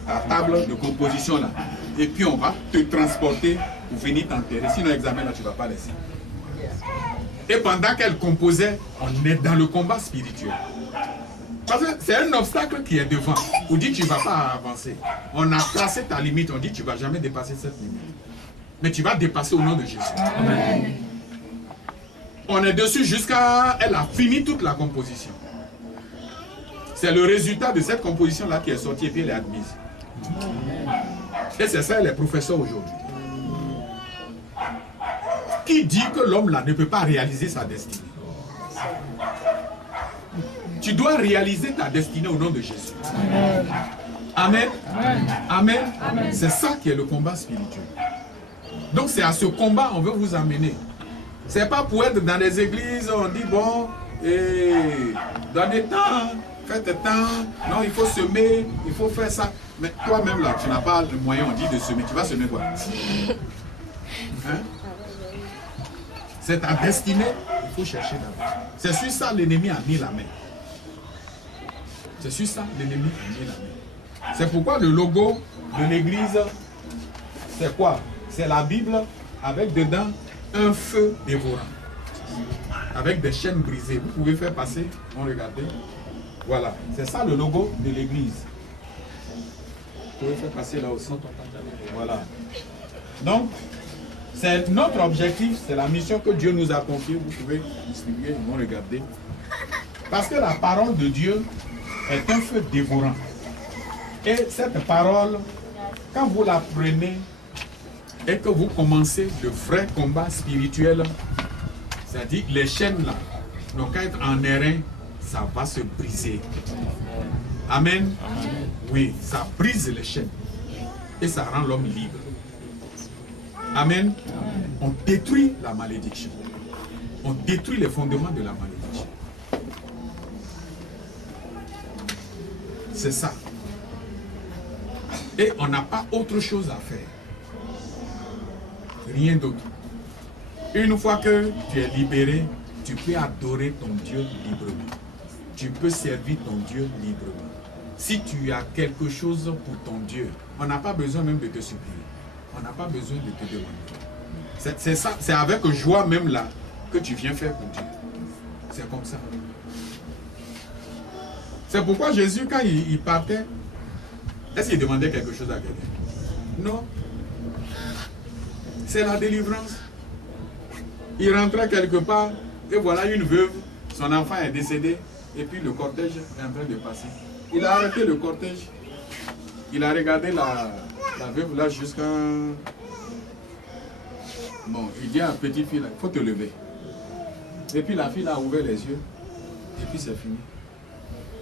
la table de composition là. Et puis on va te transporter pour venir t'enterrer. Sinon, l'examen là, tu ne vas pas laisser. Et pendant qu'elle composait, on est dans le combat spirituel. Parce que c'est un obstacle qui est devant. On dit tu ne vas pas avancer. On a placé ta limite. On dit tu ne vas jamais dépasser cette limite. Mais tu vas dépasser au nom de Jésus. Amen. On est dessus jusqu'à... Elle a fini toute la composition. C'est le résultat de cette composition-là qui est sortie et puis elle est admise. Et c'est ça, elle est professeure aujourd'hui. Qui dit que l'homme là ne peut pas réaliser sa destinée? Tu dois réaliser ta destinée au nom de Jésus. Amen. Amen. Amen. C'est ça qui est le combat spirituel. Donc c'est à ce combat qu'on veut vous amener. C'est pas pour être dans les églises, on dit bon, et dans des temps, faites temps, non, il faut semer, il faut faire ça. Mais toi-même là, tu n'as pas de moyen, on dit de semer. Tu vas semer quoi? Hein? C'est ta destinée, il faut chercher d'abord. C'est sur ça l'ennemi a mis la main. C'est sur ça l'ennemi a mis la main. C'est pourquoi le logo de l'église, c'est quoi? C'est la Bible avec dedans un feu dévorant. Avec des chaînes brisées. Vous pouvez faire passer, on regarde. Voilà, c'est ça le logo de l'église. Vous pouvez faire passer là aussi. Voilà. Donc, c'est notre objectif, c'est la mission que Dieu nous a confiée. Vous pouvez distribuer, ils vont regarder. Parce que la parole de Dieu est un feu dévorant. Et cette parole, quand vous la prenez et que vous commencez le vrai combat spirituel, c'est-à-dire les chaînes là, n'ont qu'à être en airain, ça va se briser. Amen. Oui, ça brise les chaînes et ça rend l'homme libre. Amen. On détruit la malédiction. On détruit les fondements de la malédiction. C'est ça. Et on n'a pas autre chose à faire. Rien d'autre. Une fois que tu es libéré, tu peux adorer ton Dieu librement. Tu peux servir ton Dieu librement. Si tu as quelque chose pour ton Dieu, on n'a pas besoin même de te supplier. On n'a pas besoin de te demander. C'est ça, c'est avec joie même là que tu viens faire pour Dieu. C'est comme ça. C'est pourquoi Jésus, quand il partait, est-ce qu'il demandait quelque chose à quelqu'un? Non. C'est la délivrance. Il rentrait quelque part et voilà une veuve, son enfant est décédé et puis le cortège est en train de passer. Il a arrêté le cortège. Il a regardé la veuve là jusqu'à... Bon, il dit à la petite fille, il faut te lever. Et puis la fille a ouvert les yeux et puis c'est fini.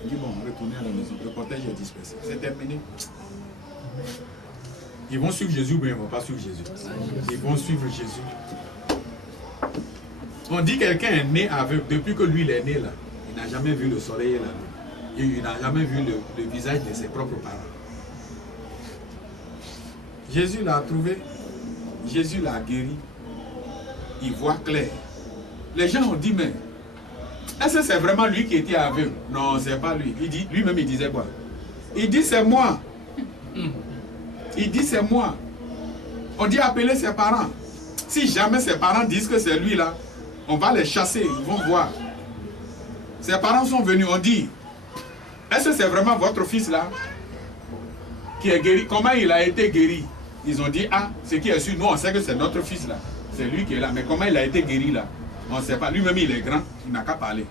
Il dit bon, retournez à la maison, le cortège est dispersé. C'est terminé. Ils vont suivre Jésus ou bien ils ne vont pas suivre Jésus? Ils vont suivre Jésus. On dit quelqu'un est né aveugle. Depuis que lui il est né là, il n'a jamais vu le soleil là. Il n'a jamais vu le visage de ses propres parents. Jésus l'a trouvé. Jésus l'a guéri. Il voit clair. Les gens ont dit, mais est-ce que c'est vraiment lui qui était aveugle? Non, c'est pas lui. Lui-même il disait quoi? Il dit c'est moi. Il dit c'est moi. On dit appeler ses parents. Si jamais ses parents disent que c'est lui là, on va les chasser, ils vont voir. Ses parents sont venus, on dit, est-ce que c'est vraiment votre fils là qui est guéri? Comment il a été guéri? Ils ont dit, ah, ce qui est sûr, nous on sait que c'est notre fils là. C'est lui qui est là, mais comment il a été guéri là? On ne sait pas. Lui-même il est grand, il n'a qu'à parler.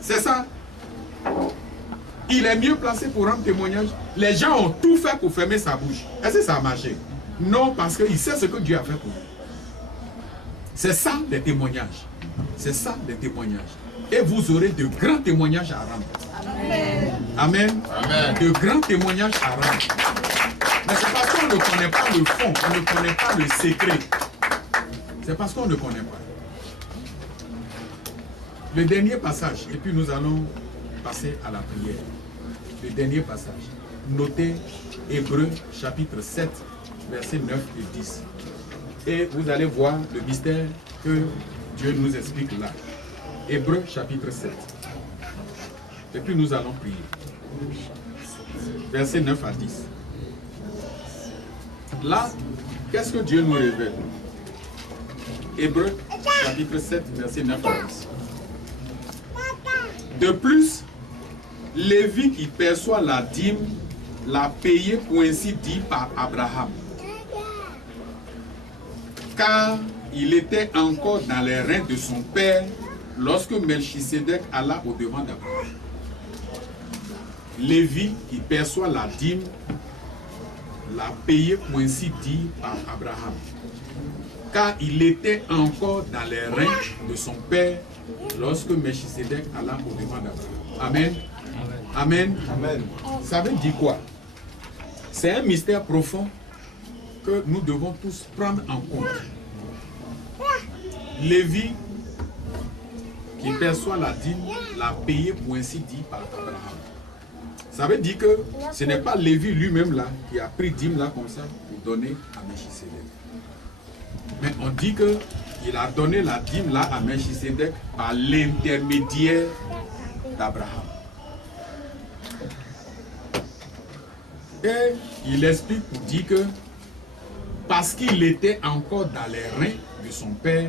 C'est ça. Il est mieux placé pour rendre témoignage. Les gens ont tout fait pour fermer sa bouche. Est-ce que ça a marché? Non, parce qu'il sait ce que Dieu a fait pour lui. C'est ça les témoignages. C'est ça les témoignages. Et vous aurez de grands témoignages à rendre. Amen. Amen. Amen. De grands témoignages à rendre. Mais c'est parce qu'on ne connaît pas le fond, on ne connaît pas le secret. C'est parce qu'on ne connaît pas. Le dernier passage, et puis nous allons passer à la prière. Le dernier passage. Notez Hébreux chapitre 7, versets 9 et 10. Et vous allez voir le mystère que Dieu nous explique là. Hébreux chapitre 7. Et puis nous allons prier. Versets 9 à 10. Là, qu'est-ce que Dieu nous révèle? Hébreux chapitre 7, verset 9 à 10. De plus, Lévi qui perçoit la dîme l'a payé pour ainsi dire par Abraham. Car il était encore dans les reins de son père lorsque Melchisédek alla au-devant d'Abraham. Lévi qui perçoit la dîme l'a payé pour ainsi dire par Abraham. Car il était encore dans les reins de son père lorsque Melchisédek alla au-devant d'Abraham. Amen. Amen. Amen. Ça veut dire quoi? C'est un mystère profond que nous devons tous prendre en compte. Lévi, qui perçoit la dîme, l'a payé pour ainsi dire par Abraham. Ça veut dire que ce n'est pas Lévi lui-même là qui a pris dîme là comme ça pour donner à Melchisédek. Mais on dit qu'il a donné la dîme là à Melchisédek par l'intermédiaire d'Abraham. Et il explique pour dire que parce qu'il était encore dans les reins de son père,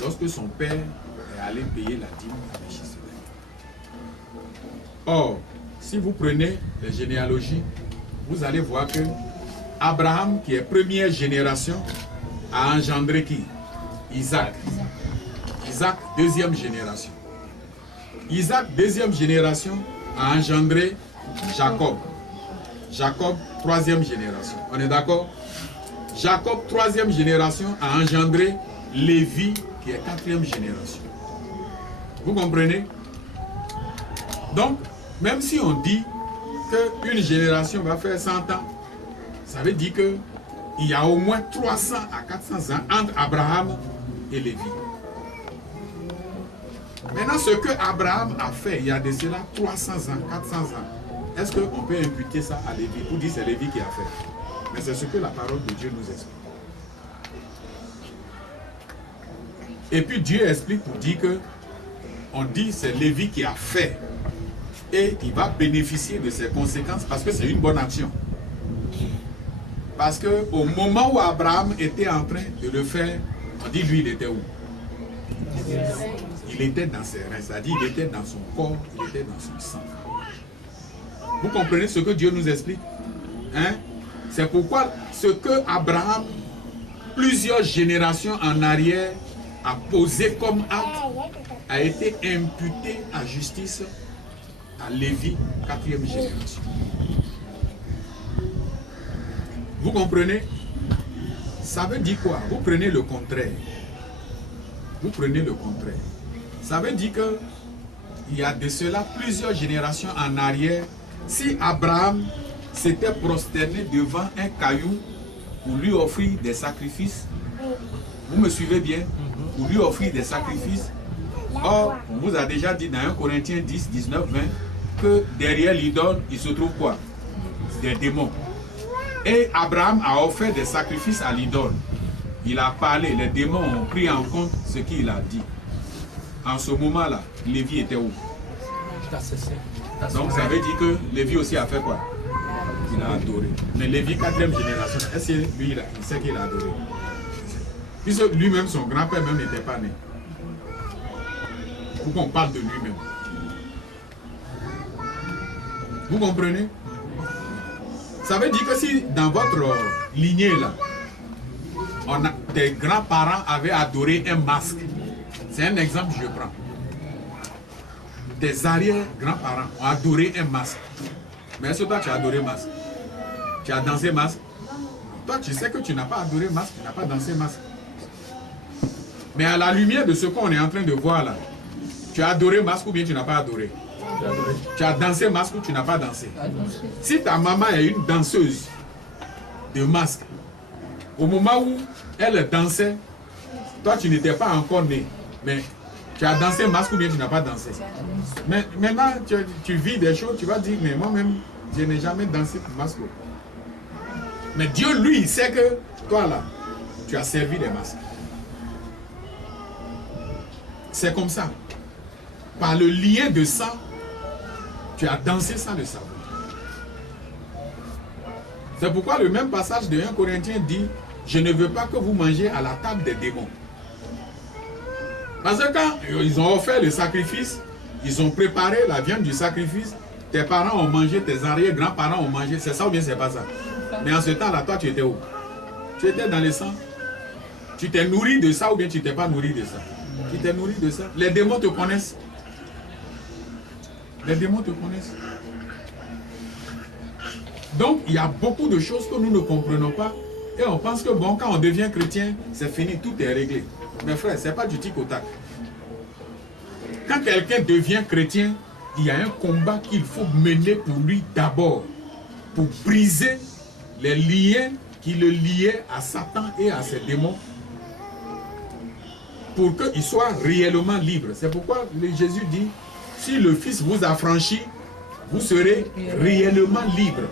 lorsque son père est allé payer la dîme à Melchisédek. Or, si vous prenez les généalogies, vous allez voir que Abraham, qui est première génération, a engendré qui? Isaac. Isaac, deuxième génération. Isaac, deuxième génération, a engendré Jacob. Jacob, troisième génération. On est d'accord? Jacob, troisième génération, a engendré Lévi, qui est quatrième génération. Vous comprenez? Donc, même si on dit qu'une génération va faire 100 ans, ça veut dire qu'il y a au moins 300 à 400 ans entre Abraham et Lévi. Maintenant, ce que Abraham a fait, il y a de cela 300 ans, 400 ans. Est-ce qu'on peut imputer ça à Lévi pour dire que c'est Lévi qui a fait? Mais c'est ce que la parole de Dieu nous explique. Et puis Dieu explique pour dire que on dit c'est Lévi qui a fait et il va bénéficier de ses conséquences parce que c'est une bonne action. Parce que au moment où Abraham était en train de le faire, on dit lui il était où? Il était dans ses reins, c'est-à-dire il était dans son corps, il était dans son sang. Vous comprenez ce que Dieu nous explique? Hein? C'est pourquoi ce que Abraham, plusieurs générations en arrière, a posé comme acte, a été imputé à justice à Lévi, quatrième génération. Vous comprenez? Ça veut dire quoi? Vous prenez le contraire. Vous prenez le contraire. Ça veut dire que il y a de cela plusieurs générations en arrière. Si Abraham s'était prosterné devant un caillou pour lui offrir des sacrifices, vous me suivez bien? Pour lui offrir des sacrifices. Or, on vous a déjà dit dans 1 Corinthiens 10, 19, 20 que derrière l'idole, il se trouve quoi? Des démons. Et Abraham a offert des sacrifices à l'idole. Il a parlé, les démons ont pris en compte ce qu'il a dit. En ce moment-là, Lévi était où? Donc ça veut dire que Lévi aussi a fait quoi? Il a adoré. Mais Lévi, quatrième génération, est-ce que lui, il sait qu'il a adoré? Puisque lui-même, son grand-père même n'était pas né. Pourquoi on parle de lui-même? Vous comprenez? Ça veut dire que si dans votre lignée là, tes grands-parents avaient adoré un masque, c'est un exemple que je prends. Tes arrière-grands-parents ont adoré un masque. Mais est-ce que toi tu as adoré masque? Tu as dansé masque? Toi tu sais que tu n'as pas adoré masque, tu n'as pas dansé masque. Mais à la lumière de ce qu'on est en train de voir là, tu as adoré masque ou bien tu n'as pas adoré? Tu as dansé masque ou tu n'as pas dansé? Si ta maman est une danseuse de masque, au moment où elle dansait, toi tu n'étais pas encore né, mais tu as dansé masque ou bien tu n'as pas dansé? Mais maintenant tu vis des choses, tu vas dire, mais moi-même, je n'ai jamais dansé pour masque. Mais Dieu, lui, il sait que toi là, tu as servi des masques. C'est comme ça. Par le lien de sang, tu as dansé sans le savoir. C'est pourquoi le même passage de 1 Corinthiens dit, je ne veux pas que vous mangez à la table des démons. Parce que quand ils ont offert le sacrifice, ils ont préparé la viande du sacrifice, tes parents ont mangé, tes arrière-grands-parents ont mangé, c'est ça ou bien c'est pas ça? Mais en ce temps-là, toi tu étais où? Tu étais dans le sang. Tu t'es nourri de ça ou bien tu t'es pas nourri de ça? Tu t'es nourri de ça. Les démons te connaissent. Les démons te connaissent. Donc, il y a beaucoup de choses que nous ne comprenons pas. Et on pense que bon, quand on devient chrétien, c'est fini, tout est réglé. Mais frère, ce n'est pas du tic au tac. Quand quelqu'un devient chrétien, il y a un combat qu'il faut mener pour lui d'abord, pour briser les liens qui le liaient à Satan et à ses démons, pour qu'il soit réellement libre. C'est pourquoi Jésus dit, si le Fils vous affranchit, vous serez réellement libre.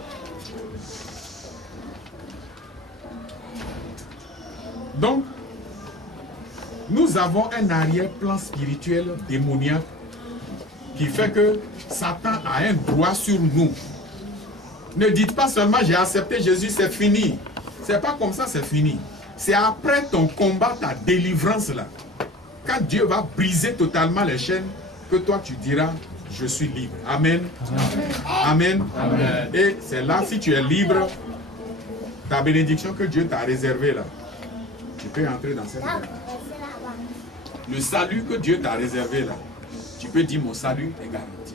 Donc, nous avons un arrière-plan spirituel démoniaque qui fait que Satan a un droit sur nous. Ne dites pas seulement j'ai accepté Jésus, c'est fini. C'est pas comme ça, c'est fini. C'est après ton combat, ta délivrance là, quand Dieu va briser totalement les chaînes, que toi tu diras je suis libre. Amen. Amen. Amen. Et c'est là, si tu es libre, ta bénédiction que Dieu t'a réservée là, tu peux entrer dans cette bénédiction. Le salut que Dieu t'a réservé là, tu peux dire mon salut est garanti.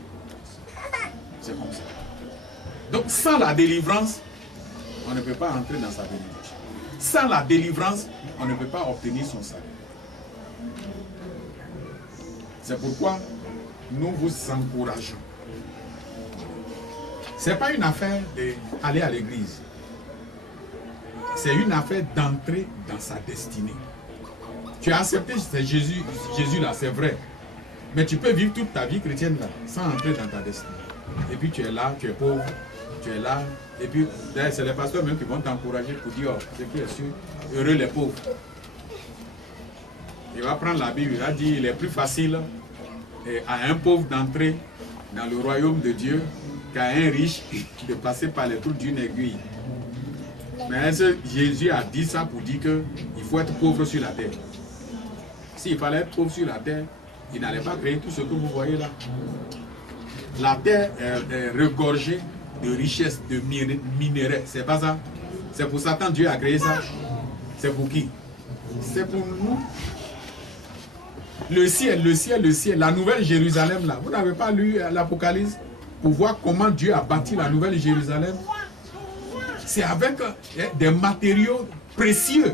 C'est comme ça. Donc sans la délivrance, on ne peut pas entrer dans sa bénédiction. Sans la délivrance, on ne peut pas obtenir son salut. C'est pourquoi nous vous encourageons. Ce n'est pas une affaire d'aller à l'église. C'est une affaire d'entrer dans sa destinée. Tu as accepté Jésus là, c'est vrai. Mais tu peux vivre toute ta vie chrétienne là, sans entrer dans ta destinée. Et puis tu es là, tu es pauvre, tu es là. Et puis c'est les pasteurs même qui vont t'encourager pour dire, oh, ce qui est sûr, heureux les pauvres. Il va prendre la Bible, il va dire, il est plus facile à un pauvre d'entrer dans le royaume de Dieu qu'à un riche de passer par les trous d'une aiguille. Mais Jésus a dit ça pour dire qu'il faut être pauvre sur la terre. S'il fallait être pauvre sur la terre, il n'allait pas créer tout ce que vous voyez là. La terre est regorgée de richesses, de minerais. C'est pas ça. C'est pour Satan Dieu a créé ça. C'est pour qui? C'est pour nous. Le ciel, la nouvelle Jérusalem là. Vous n'avez pas lu l'Apocalypse pour voir comment Dieu a bâti la nouvelle Jérusalem? C'est avec des matériaux précieux.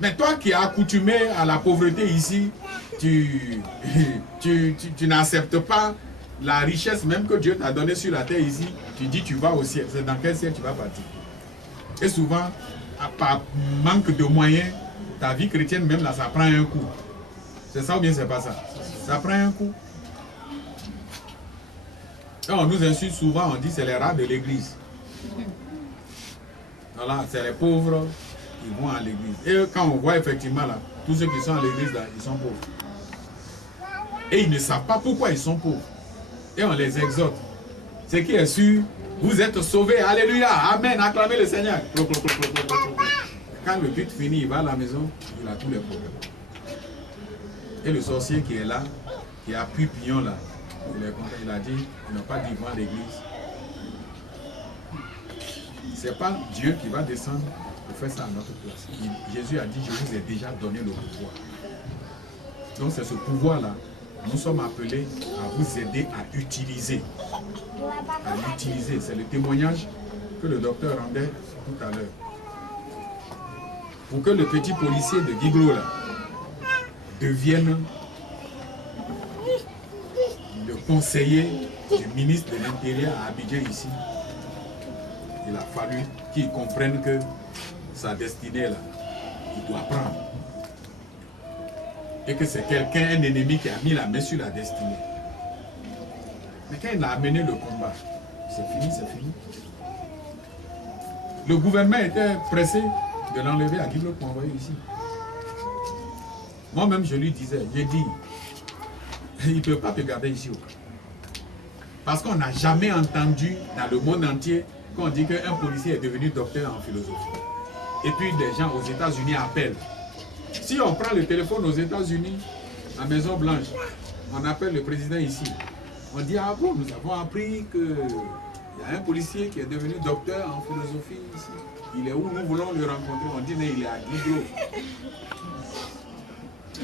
Mais toi qui es accoutumé à la pauvreté ici, tu n'acceptes pas la richesse même que Dieu t'a donnée sur la terre ici. Tu dis tu vas au ciel. C'est dans quel ciel tu vas partir? Et souvent, par manque de moyens, ta vie chrétienne même là, ça prend un coup. C'est ça ou bien c'est pas ça? Ça prend un coup. Et on nous insulte souvent, on dit c'est les rats de l'église. Voilà, c'est les pauvres qui vont à l'église. Et quand on voit effectivement là, tous ceux qui sont à l'église là, ils sont pauvres. Et ils ne savent pas pourquoi ils sont pauvres. Et on les exhorte. Ce qui est sûr, vous êtes sauvés. Alléluia. Amen. Acclamez le Seigneur. Quand le but finit, il va à la maison, il a tous les problèmes. Et le sorcier qui est là, qui a pris Pignon là, il a dit, il n'a pas dit vent à l'église. Ce n'est pas Dieu qui va descendre pour faire ça à notre place. Jésus a dit, je vous ai déjà donné le pouvoir. Donc c'est ce pouvoir-là, nous sommes appelés à vous aider à utiliser. À l'utiliser. C'est le témoignage que le docteur rendait tout à l'heure. Pour que le petit policier de Guiglo là devienne le conseiller du ministre de l'Intérieur à Abidjan ici, il a fallu qu'il comprenne que sa destinée là, il doit prendre. Et que c'est quelqu'un, un ennemi qui a mis la main sur la destinée. Mais quand il a amené le combat, c'est fini, c'est fini. Le gouvernement était pressé de l'enlever à Guiglo pour envoyer ici. Moi-même, je lui disais, j'ai dit, il ne peut pas te garder ici au camp. Parce qu'on n'a jamais entendu dans le monde entier qu'on dit qu'un policier est devenu docteur en philosophie. Et puis des gens aux États-Unis appellent. Si on prend le téléphone aux États-Unis, à Maison Blanche, on appelle le président ici. On dit, ah bon, nous avons appris qu'il y a un policier qui est devenu docteur en philosophie ici. Il est où? Nous voulons le rencontrer. On dit, mais il est à Guiglo.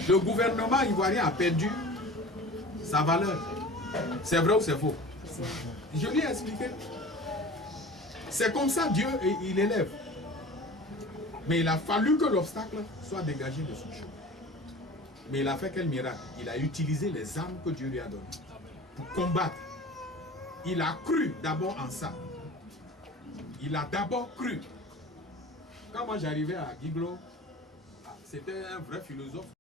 Le gouvernement ivoirien a perdu sa valeur. C'est vrai ou c'est faux? Je lui ai expliqué. C'est comme ça Dieu, il élève. Mais il a fallu que l'obstacle soit dégagé de son chemin. Mais il a fait quel miracle? Il a utilisé les armes que Dieu lui a données. pour combattre. Il a cru d'abord en ça. Il a d'abord cru. Quand moi j'arrivais à Guiglo, c'était un vrai philosophe.